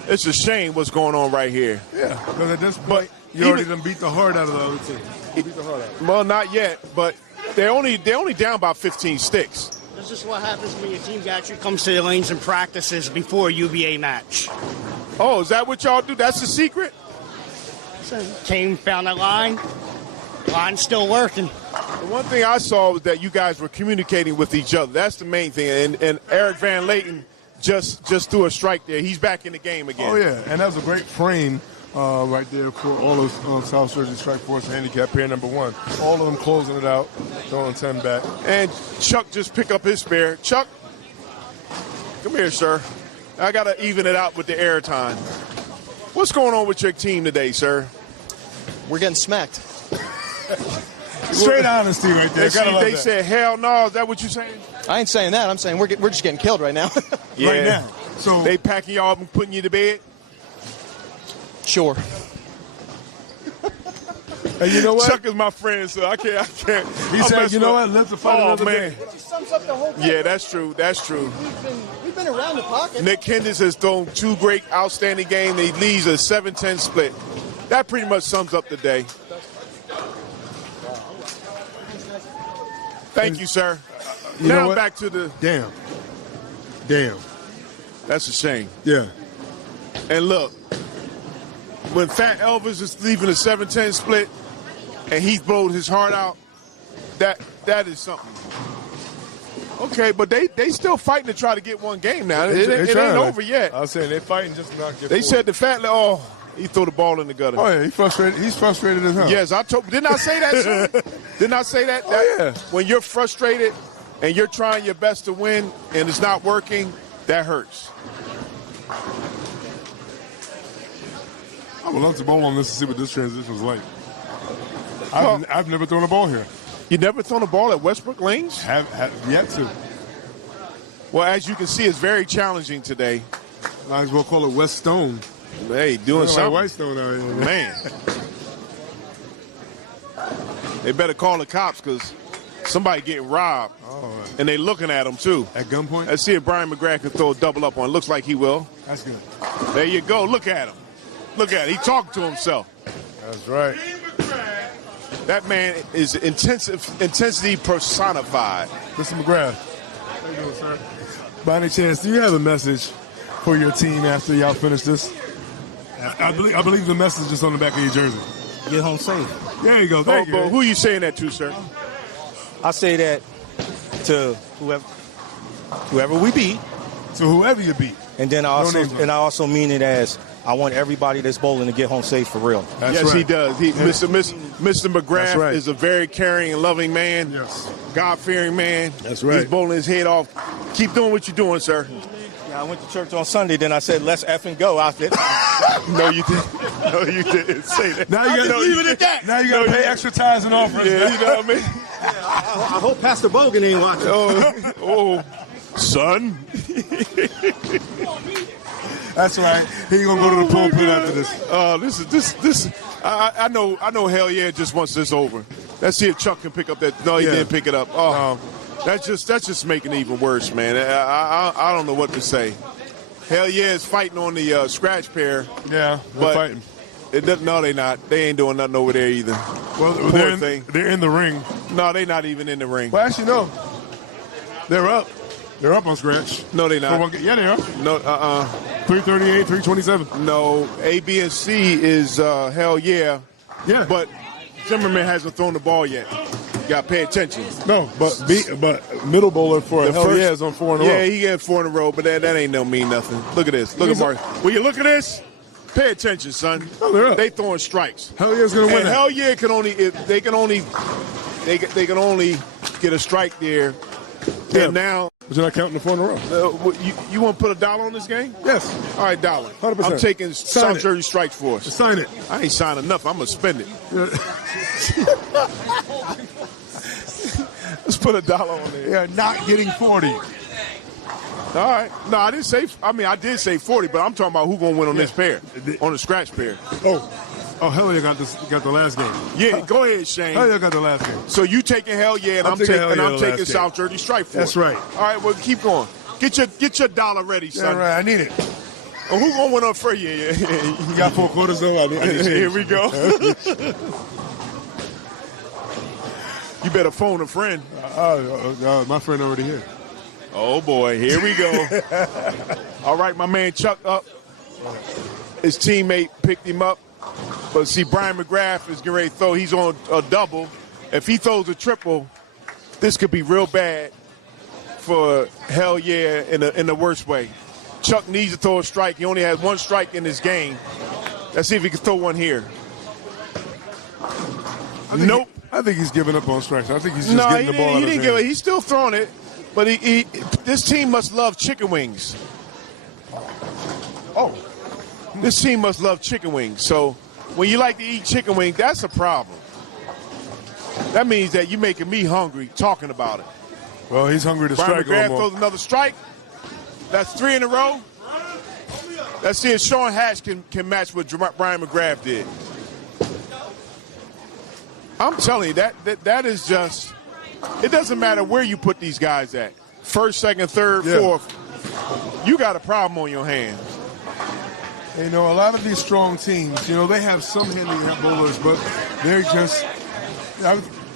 It's a shame what's going on right here. Yeah, because at this point, you already done beat the heart out of the other team. Beat the heart out. Well, not yet, but they're only down about 15 sticks. This is what happens when your team actually comes to the lanes and practices before a UBA match. Oh, is that what y'all do? That's the secret? So came, found a line. Line's still working. The one thing I saw was that you guys were communicating with each other. That's the main thing. And Eric Van Layton just threw a strike there. He's back in the game again. Oh, yeah, and that was a great frame right there for all of South Jersey Strike Force Handicap pair number one. All of them closing it out, throwing 10 back. And Chuck just picked up his spare. Chuck, come here, sir. I got to even it out with the air time. What's going on with your team today, sir? We're getting smacked. Straight honesty right there. They said, hell no. Is that what you're saying? I ain't saying that. I'm saying we're just getting killed right now. Yeah. Right now. So they packing y'all up and putting you to bed? Sure. And you know what? Chuck is my friend, so I can't. He said, you know what? Let's fight another day. Which sums up the whole game. Yeah, that's true. That's true. We've been around the pocket. Nick Kendis has thrown 2 great, outstanding games. He leads a 7-10 split. That pretty much sums up the day. Thank you, sir. Now back to the... Damn. That's a shame. Yeah. And look, when Fat Elvis is leaving a 7-10 split and he's blowed his heart out, that is something. Okay, but they still fighting to try to get one game now. It ain't over yet. I was saying they're fighting just to not get. They said the Fat, he threw the ball in the gutter. Oh yeah, he's frustrated. He's frustrated as hell. Yes, didn't I say that, sir? Didn't I say that? Yeah. When you're frustrated and you're trying your best to win and it's not working, that hurts. I would love to bowl on this to see what this transition was like. I've never thrown a ball here. You never thrown a ball at Westbrook Lanes? Have yet to. Well, as you can see, it's very challenging today. Might as well call it West Stone. Hey, doing something. Like White Stone out here. Man. They better call the cops because somebody getting robbed. Oh, and they looking at him, too. At gunpoint? Let's see if Brian McGrath can throw a double up on. Looks like he will. That's good. There you go. Look at him. Look at him. He talking to himself. That's right. That man is intensity personified. Mr. McGrath. How you doing, sir? By any chance, do you have a message for your team after y'all finish this? I believe the message is on the back of your jersey. Get home safe. There you go. Thank you. But who are you saying that to, sir? I say that to whoever we beat. To whoever you beat. And then I also mean it as I want everybody that's bowling to get home safe for real. Yes, right. He does. Mr. McGrath is a very caring and loving man. Yes. God-fearing man. That's right. He's bowling his head off. Keep doing what you're doing, sir. Yeah, I went to church on Sunday, then I said, let's effing go out there. No, you didn't. No, you didn't say that. Now you got to leave it at that. Now you got to pay extra tithes and offerings. Yeah, you know what I mean? I hope Pastor Bogan ain't watching. Oh, son. That's right. He gonna go to the pulpit after this. This. I know. Hell yeah, just wants this over. Let's see if Chuck can pick up that. No, he didn't pick it up. Oh, that's just making it even worse, man. I don't know what to say. Hell yeah is fighting on the scratch pair. Yeah, they're fighting. No, they not. They ain't doing nothing over there either. Well, they're in the ring. No, they not even in the ring. Well, actually, no. They're up. They're up on scratch. No, they not. Yeah, they are. No, 338, 327. No, A, B, and C is hell yeah. Yeah. But Zimmerman hasn't thrown the ball yet. You got to pay attention. No, but middle bowler for the hell yeah is on 4 in a row. Yeah, he got 4 in a row, but that ain't no mean nothing. Look at this. Look at Mark. Will you look at this? Pay attention, son. Oh, they're up. They throwing strikes. Hell yeah is going to win. And hell yeah can only get a strike there. Yeah. And now. But you're not counting the 4 in a row. You want to put $1 on this game? Yes. All right, $1. 100%. I'm taking South Jersey strikes for us. Sign it. I ain't signing enough. I'm going to spend it. Let's put $1 on there. You're not getting 40. All right. No, I didn't say. I did say 40, but I'm talking about who's going to win on this pair, on the scratch pair. Oh, hell yeah got the last game. Yeah, go ahead, Shane. Hell yeah got the last game. So you taking hell yeah, and I'm taking South Jersey strike for That's it. right. All right, well keep going. Get your $1 ready, son. Yeah, right. I need it. Oh, who gonna win on for you? Yeah. You got 4 quarters though. I need Here we go. You better phone a friend. My friend already here. Oh boy, here we go. All right, my man Chuck up. His teammate picked him up. But see, Brian McGrath is getting ready to throw. He's on a double. If he throws a triple, this could be real bad for hell yeah in the worst way. Chuck needs to throw a strike. He only has 1 strike in this game. Let's see if he can throw one here. Nope. I think he's giving up on strikes. I think he's just getting the ball. He didn't give it. He's still throwing it. But this team must love chicken wings. Oh. This team must love chicken wings. So when you like to eat chicken wings, that's a problem. That means that you're making me hungry talking about it. Well, he's hungry to Brian strike. McGrath throws another strike. That's 3 in a row. Let's see if Sean Hatch can match what Brian McGrath did. I'm telling you, that is just, it doesn't matter where you put these guys at. First, second, third, fourth, you got a problem on your hands. You know, a lot of these strong teams, you know, they have some handicap bowlers, but they're just,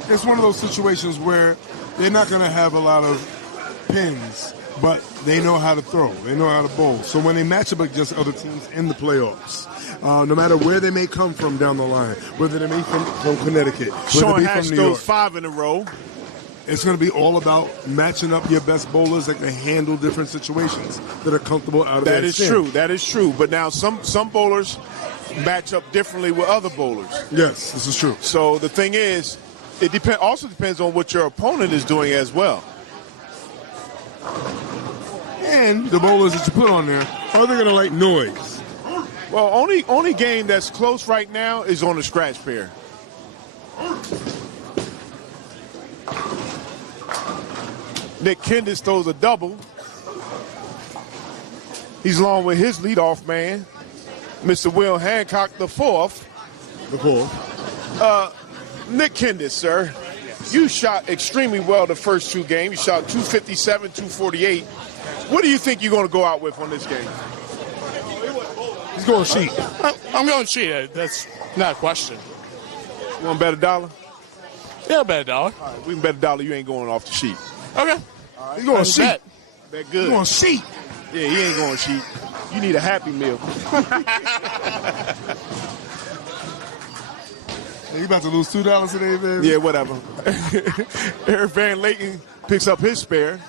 it's one of those situations where they're not going to have a lot of pins, but they know how to throw. They know how to bowl. So when they match up against other teams in the playoffs, no matter where they may come from down the line, whether they may come from Connecticut, Sean Hatch throws 5 in a row. It's going to be all about matching up your best bowlers that can handle different situations that are comfortable out of that their is true. That is true. But now some bowlers match up differently with other bowlers. Yes, this is true. So the thing is, it also depends on what your opponent is doing as well. And the bowlers that you put on there, are they going to like noise? Well, only game that's close right now is on the scratch pair. Nick Kendis throws a double. He's along with his leadoff man, Mr. Will Hancock, the fourth. Nick Kendis, sir, you shot extremely well the first 2 games. You shot 257, 248. What do you think you're going to go out with on this game? He's going sheet. I'm going sheet. That's not a question. You want to bet $1? Yeah, bet $1. All right, we can bet $1 you ain't going off the sheet. Okay. All right. He's going sheet. Bet good. He's going sheet. Yeah, he ain't going sheet. You need a Happy Meal. You about to lose $2 today, man? Yeah, whatever. Eric Van Layton picks up his spare.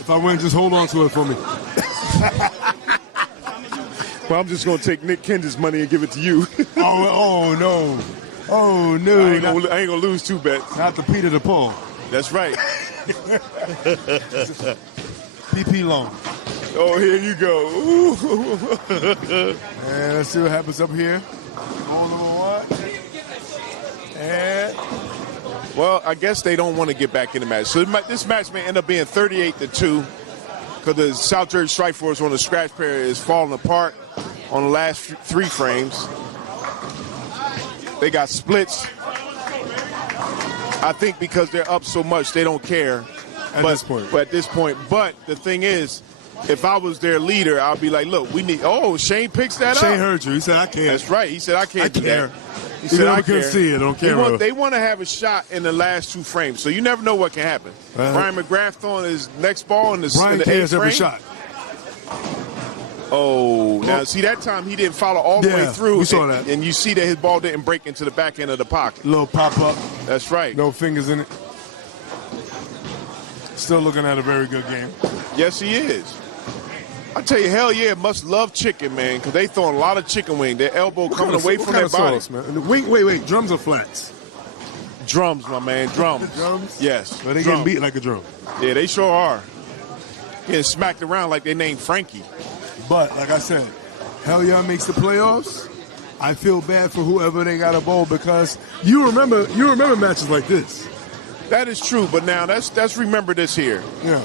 If I win, just hold on to it for me. Well, I'm just going to take Nick Kendis' money and give it to you. Oh, no. Oh, no. I ain't going to lose 2 bets. Not the Peter the Paul. That's right. PP loan. Oh, here you go. And let's see what happens up here. Goal number 1. And well, I guess they don't want to get back in the match. So this match may end up being 38-2 because the South Jersey Strike Force on the scratch pair is falling apart on the last 3 frames. They got splits. I think because they're up so much, they don't care. At this point. But the thing is, if I was their leader, I'd be like, look, we need. Oh, Shane picks that up. Shane heard you. He said, I can't. That's right. He said, I can't do that. He said, I can't see it on camera. They want to have a shot in the last 2 frames, so you never know what can happen. Brian McGrath throwing his next ball in the Brian in the cares 8th every frame. shot. Oh, now see that time he didn't follow all the way through. We saw that. And you see that his ball didn't break into the back end of the pocket. Little pop up. That's right. No fingers in it. Still looking at a very good game. Yes, he is. I tell you, hell yeah, must love chicken, man, because they throwing a lot of chicken wing. Their elbow coming away from their body. Sauce, man? Wait. Drums or flats? Drums, my man. Drums. Drums? Yes. But they getting beat like a drum. Yeah, they sure are. Getting smacked around like they named Frankie. But, like I said, hell yeah makes the playoffs. I feel bad for whoever they got to bowl because you remember matches like this. That is true, but now let's remember this here. Yeah.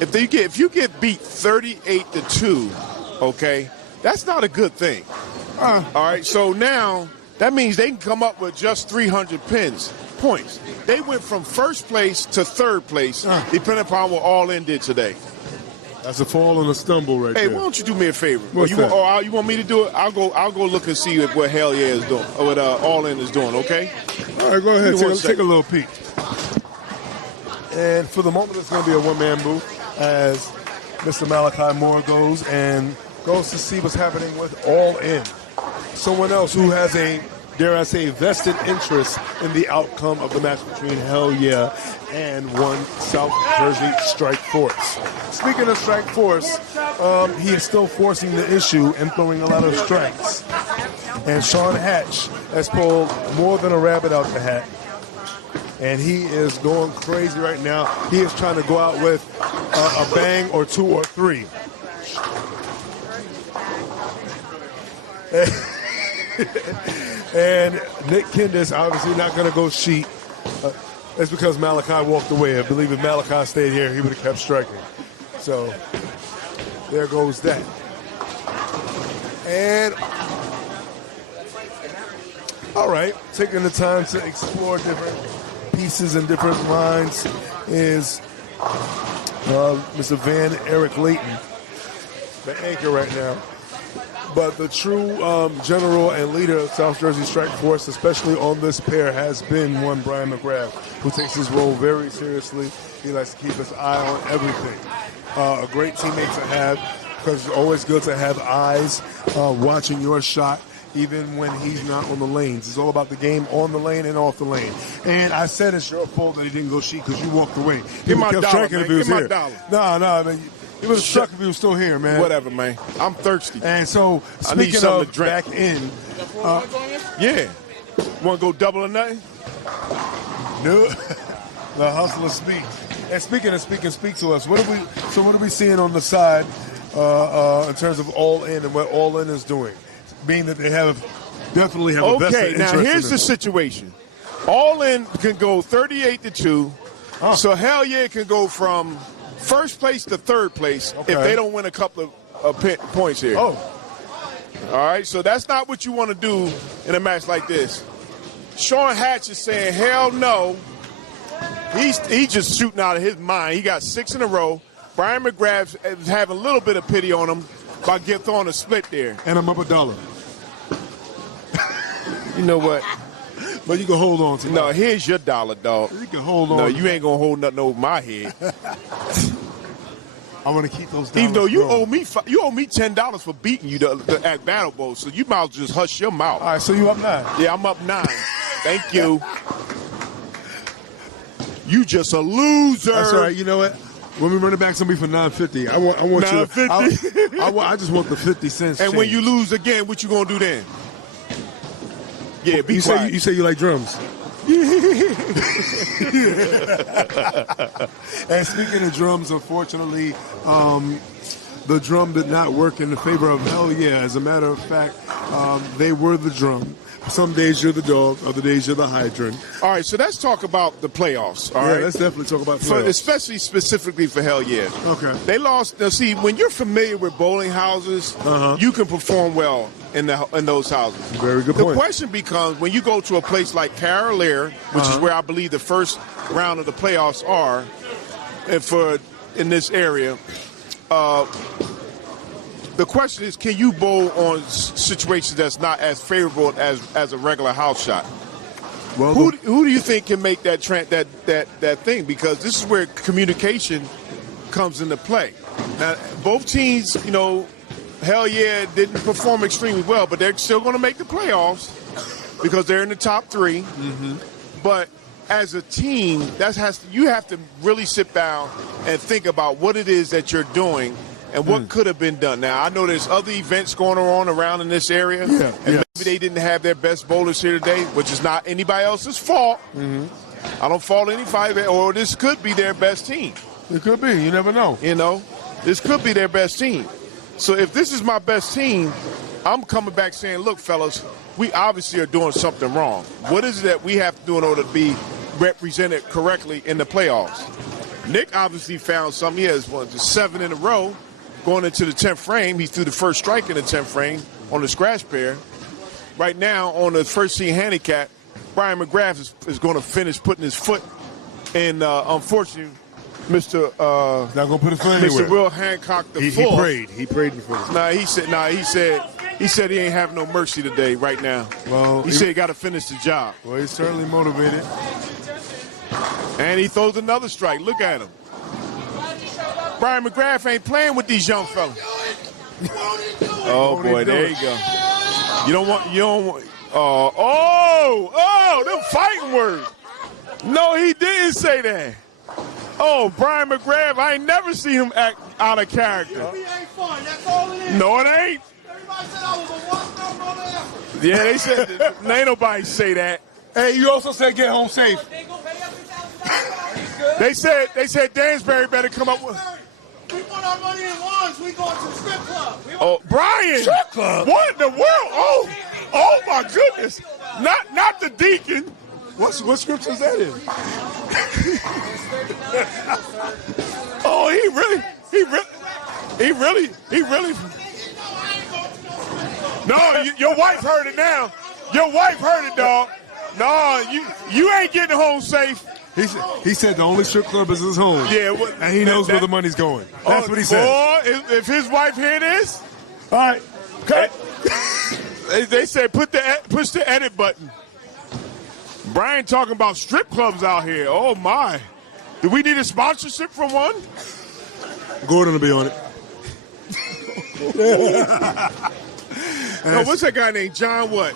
If you get beat 38-2, okay, that's not a good thing. All right, so now that means they can come up with just 300 points. They went from first place to third place, depending upon what All In did today. That's a fall and a stumble right there. Hey, why don't you do me a favor? What's that? You want me to do it? I'll go look and see what Hell Yeah is doing, or what All In is doing. Okay. All right, go ahead. Take a little peek. And for the moment, it's going to be a one-man booth as Mr. Malachi Moore goes to see what's happening with All In. Someone else who has a, dare I say, vested interest in the outcome of the match between Hell Yeah and one South Jersey Strike Force. Speaking of Strike Force, he is still forcing the issue and throwing a lot of strikes. And Sean Hatch has pulled more than a rabbit out the hat. And he is going crazy right now. He is trying to go out with a bang or 2 or 3. And Nick Kendis obviously not going to go sheet. That's because Malachi walked away. I believe if Malachi stayed here, he would have kept striking. So There goes that. And all right, taking the time to explore different pieces and different lines is Mr. Van Eric Layton, the anchor right now. But the true general and leader of South Jersey Strike Force, especially on this pair, has been one Brian McGrath, who takes his role very seriously. He likes to keep his eye on everything. A great teammate to have, because it's always good to have eyes watching your shot, even when he's not on the lanes. It's all about the game on the lane and off the lane. And I said it's your fault that he didn't go sheet because you walked away. Give my dollar, man. Give my dollar. No, man. He would have struck if he was still here, man. Whatever, man. I'm thirsty. And so, speaking of back in. Yeah. Want to go double or nothing? No. The hustler speaks. And speaking of speak to us. What are we seeing on the side in terms of All In and what All In is doing? Being that they definitely have a vested interest. Okay, now here's the situation. All In can go 38-2. So Hell Yeah can go from first place to third place if they don't win a couple of points here. Oh. All right, so that's not what you want to do in a match like this. Sean Hatch is saying, hell no. He's just shooting out of his mind. He got 6 in a row. Brian McGrath is having a little bit of pity on him by throwing a split there. And I'm up $1. You know what? But you can hold on to it. No, here's your dollar, dog. You can hold on. No, you ain't going to hold nothing over my head. I want to keep those dollars. Even though you owe me $10 for beating you at Battle Bowl, so you might as well just hush your mouth. All right, so you up 9. Yeah, I'm up 9. Thank you. You just a loser. That's all right. You know what? When we run it back, somebody for $9.50. I want $9.50. I just want the 50 cents. And change. when you lose again, what you gonna do then? Yeah, be quiet. You say you like drums. And speaking of drums, unfortunately, the drum did not work in the favor of Hell Yeah. As a matter of fact, they were the drum. Some days you're the dog, other days you're the hydrant. All right, so let's talk about the playoffs. All right, let's definitely talk about playoffs. Especially specifically for Hell Yeah. Okay. They lost. Now, see, when you're familiar with bowling houses, you can perform well in those houses. Very good point. The question becomes when you go to a place like Carol Air, which is where I believe the first round of the playoffs are, and in this area. The question is, can you bowl on situations that's not as favorable as a regular house shot? Well, who do you think can make that thing? Because this is where communication comes into play. Now, both teams, Hell Yeah didn't perform extremely well, but they're still going to make the playoffs because they're in the top 3. Mm-hmm. But as a team, you have to really sit down and think about what it is that you're doing and what could have been done. Now, I know there's other events going on around in this area, and maybe they didn't have their best bowlers here today, which is not anybody else's fault. Mm-hmm. I don't fault anybody, or this could be their best team. It could be. You never know. This could be their best team. So if this is my best team, I'm coming back saying, look, fellas, we obviously are doing something wrong. What is it that we have to do in order to be represented correctly in the playoffs? Nick obviously found something. He has 7 in a row. Going into the 10th frame, he threw the first strike in the 10th frame on the scratch pair. Right now, on the first team handicap, Brian McGrath is going to finish putting his foot in, unfortunately, Mr. Not going to put his foot anywhere. Mr. Will Hancock the fourth. He prayed before. He said he ain't have no mercy today, right now. Well, he said he got to finish the job. Well, he's certainly motivated. And he throws another strike. Look at him. Brian McGrath ain't playing with these young fellas. Oh boy, there you go. You don't want. Them fighting words. No, he didn't say that. Oh, Brian McGrath, I ain't never seen him act out of character. It ain't fun. That's all it is. No, it ain't. Everybody said I was the worst number ever. Yeah, they said. Ain't nobody say that. Hey, you also said get home safe. They said Dansbury better come up with. We want our money in ones. We going to the strip club. Oh, Brian! Strip club? What in the world? Oh my goodness! Not the deacon. What scripture is that in? Oh, he really. He really. No, your wife heard it now. Your wife heard it, dog. No, you ain't getting home safe. He said the only strip club is his home. Yeah, and he knows where the money's going. That's what he said. Boy, if his wife hear this, all right, cut. They said push the edit button. Brian talking about strip clubs out here. Oh my! Do we need a sponsorship from one? Gordon will be on it. No, what's that guy named John? What?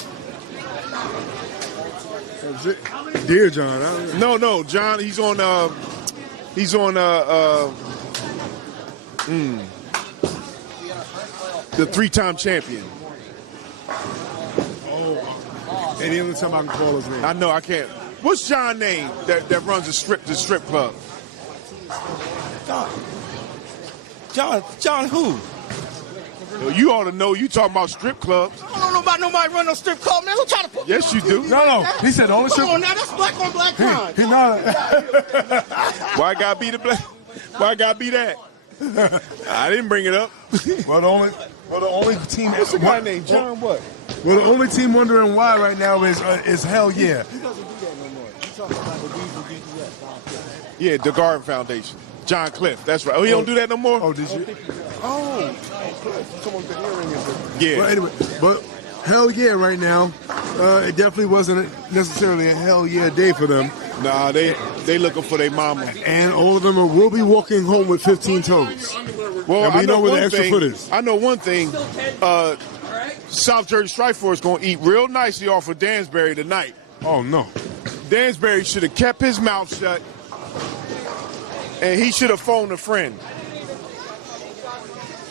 Dear John. No, John. He's on. The 3-time champion. Oh, any other time I can call his name? I know I can't. What's John's name that runs the strip club? John who? You ought to know. You talking about strip clubs? I don't know about nobody run no strip club, man. Who trying to put Yes, you do. No. He said the only strip. Come on now, that's black on black crime. He not. Why I gotta be the black? Why I gotta be that? I didn't bring it up. Well, the only team. What's the guy named John? What? Well, the only team wondering why right now is Hell Yeah. He doesn't do that no more. You talking about the dude who DPS? Yeah, the Garden Foundation. John Cliff. That's right. Oh, he don't do that no more. Oh, did you? Oh. Someone's been hearing it. Yeah. Well, anyway, but Hell Yeah right now, it definitely wasn't necessarily a Hell Yeah day for them. Nah, they looking for their mama. And all of them will be walking home with 15 toes. Well, and we I know where one the extra thing, foot is. I know one thing. South Jersey Strike Force going to eat real nicely off of Dansbury tonight. Oh, no. Dansbury should have kept his mouth shut, and he should have phoned a friend.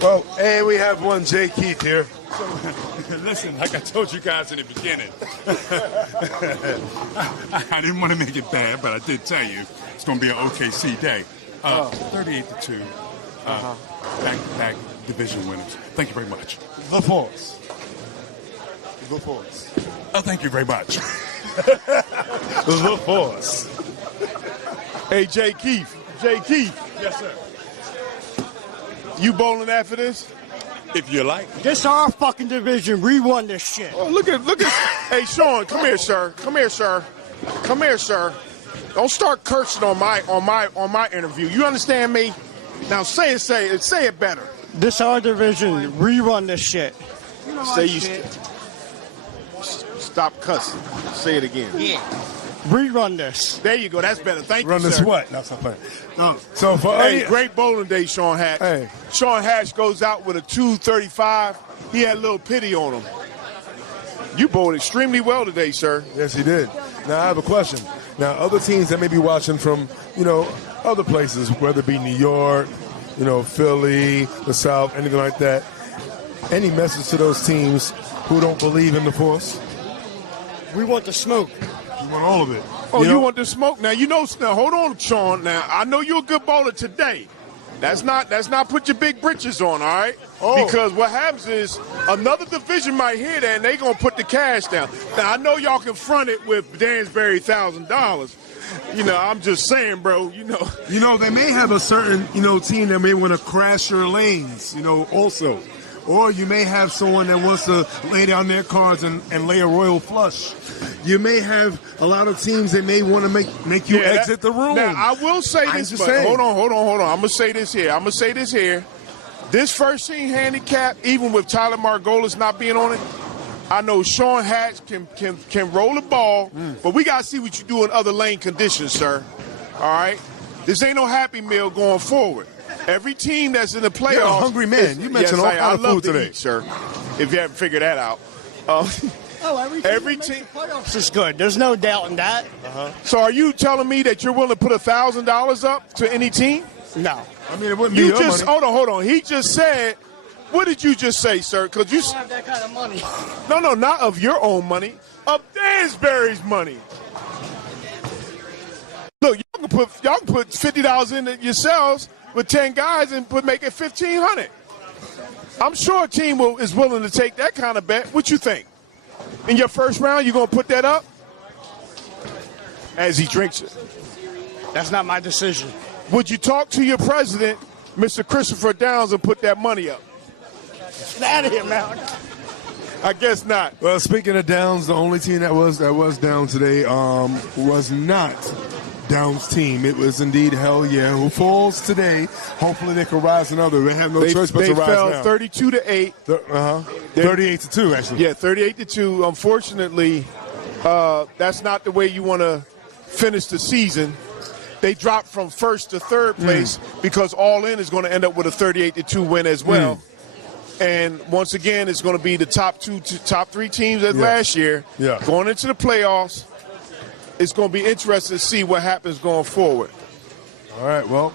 Well, and we have one Jay Keith here. Listen, like I told you guys in the beginning, I didn't want to make it bad, but I did tell you it's going to be an OKC day. 38-2, back-to-back division winners. Thank you very much. The Force. The Force. Oh, thank you very much. The Force. Hey, Jay Keith. Yes, sir. You bowling after this? If you like. This our fucking division. We won this shit. Oh, look at. Hey, Sean, come here, sir. Come here, sir. Don't start cursing on my interview. You understand me? Now say it better. This our division. We run this shit. You know Say my you shit. Stop cussing. Say it again. Yeah. We run this. There you go. That's better. Thank Run you, this sir. what? That's not playing. No. So for Great bowling day, Sean Hatch. Hey. Sean Hatch goes out with a 235. He had a little pity on him. You bowled extremely well today, sir. Yes, he did. Now I have a question. Now other teams that may be watching from, other places, whether it be New York, Philly, the South, anything like that. Any message to those teams who don't believe in the Force? We want the smoke. You want all of it. Oh, you want the smoke? Now, hold on, Sean. Now, I know you're a good bowler today. That's not put your big britches on, all right? Oh. Because what happens is another division might hear that and they going to put the cash down. Now, I know y'all confronted with Dansbury $1,000. I'm just saying, bro, they may have a certain, team that may want to crash your lanes, also. Or you may have someone that wants to lay down their cards and lay a royal flush. You may have a lot of teams that may want to make you exit the room. Now, I will say this, but hold on. I'm going to say this here. This first team handicap, even with Tyler Margolis not being on it, I know Sean Hatch can roll the ball, but we got to see what you do in other lane conditions, sir. All right? This ain't no Happy Meal going forward. Every team that's in the playoffs. You're a hungry man. You mentioned all kind of food today, eat, sir. If you haven't figured that out. Every team playoffs is good. There's no doubt in that. So are you telling me that you're willing to put $1,000 up to any team? No. I mean, it wouldn't be your money. Hold on. He just said, what did you just say, sir? Because you don't have that kind of money. No, not of your own money, of Dansbury's money. Look, y'all can put $50 in it yourselves with 10 guys and make it $1,500. I'm sure a team is willing to take that kind of bet. What you think? In your first round, you gonna put that up? As he drinks it. That's not my decision. Would you talk to your president Mr. Christopher Downs and put that money up? Get out of here, man. I guess not. Well, speaking of Downs, the only team that was down today was not Downs' team. It was indeed Hell Yeah, who falls today. Hopefully they can rise another. They have no choice but to rise now. They fell 32-8. 38-2, actually. Yeah, 38-2. Unfortunately, that's not the way you want to finish the season. They dropped from first to third place because All In is going to end up with a 38-2 win as well. And once again, it's going to be the top three teams as last year. Yeah. Going into the playoffs, it's going to be interesting to see what happens going forward. All right, well,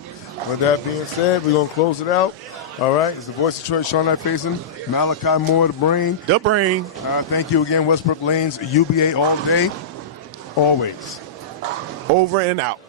with that being said, we're going to close it out. All right, it's the voice of Detroit, Sean Knight Faison, Malachi Moore, the brain. The brain. Thank you again, Westbrook Lanes, UBA all day, always. Over and out.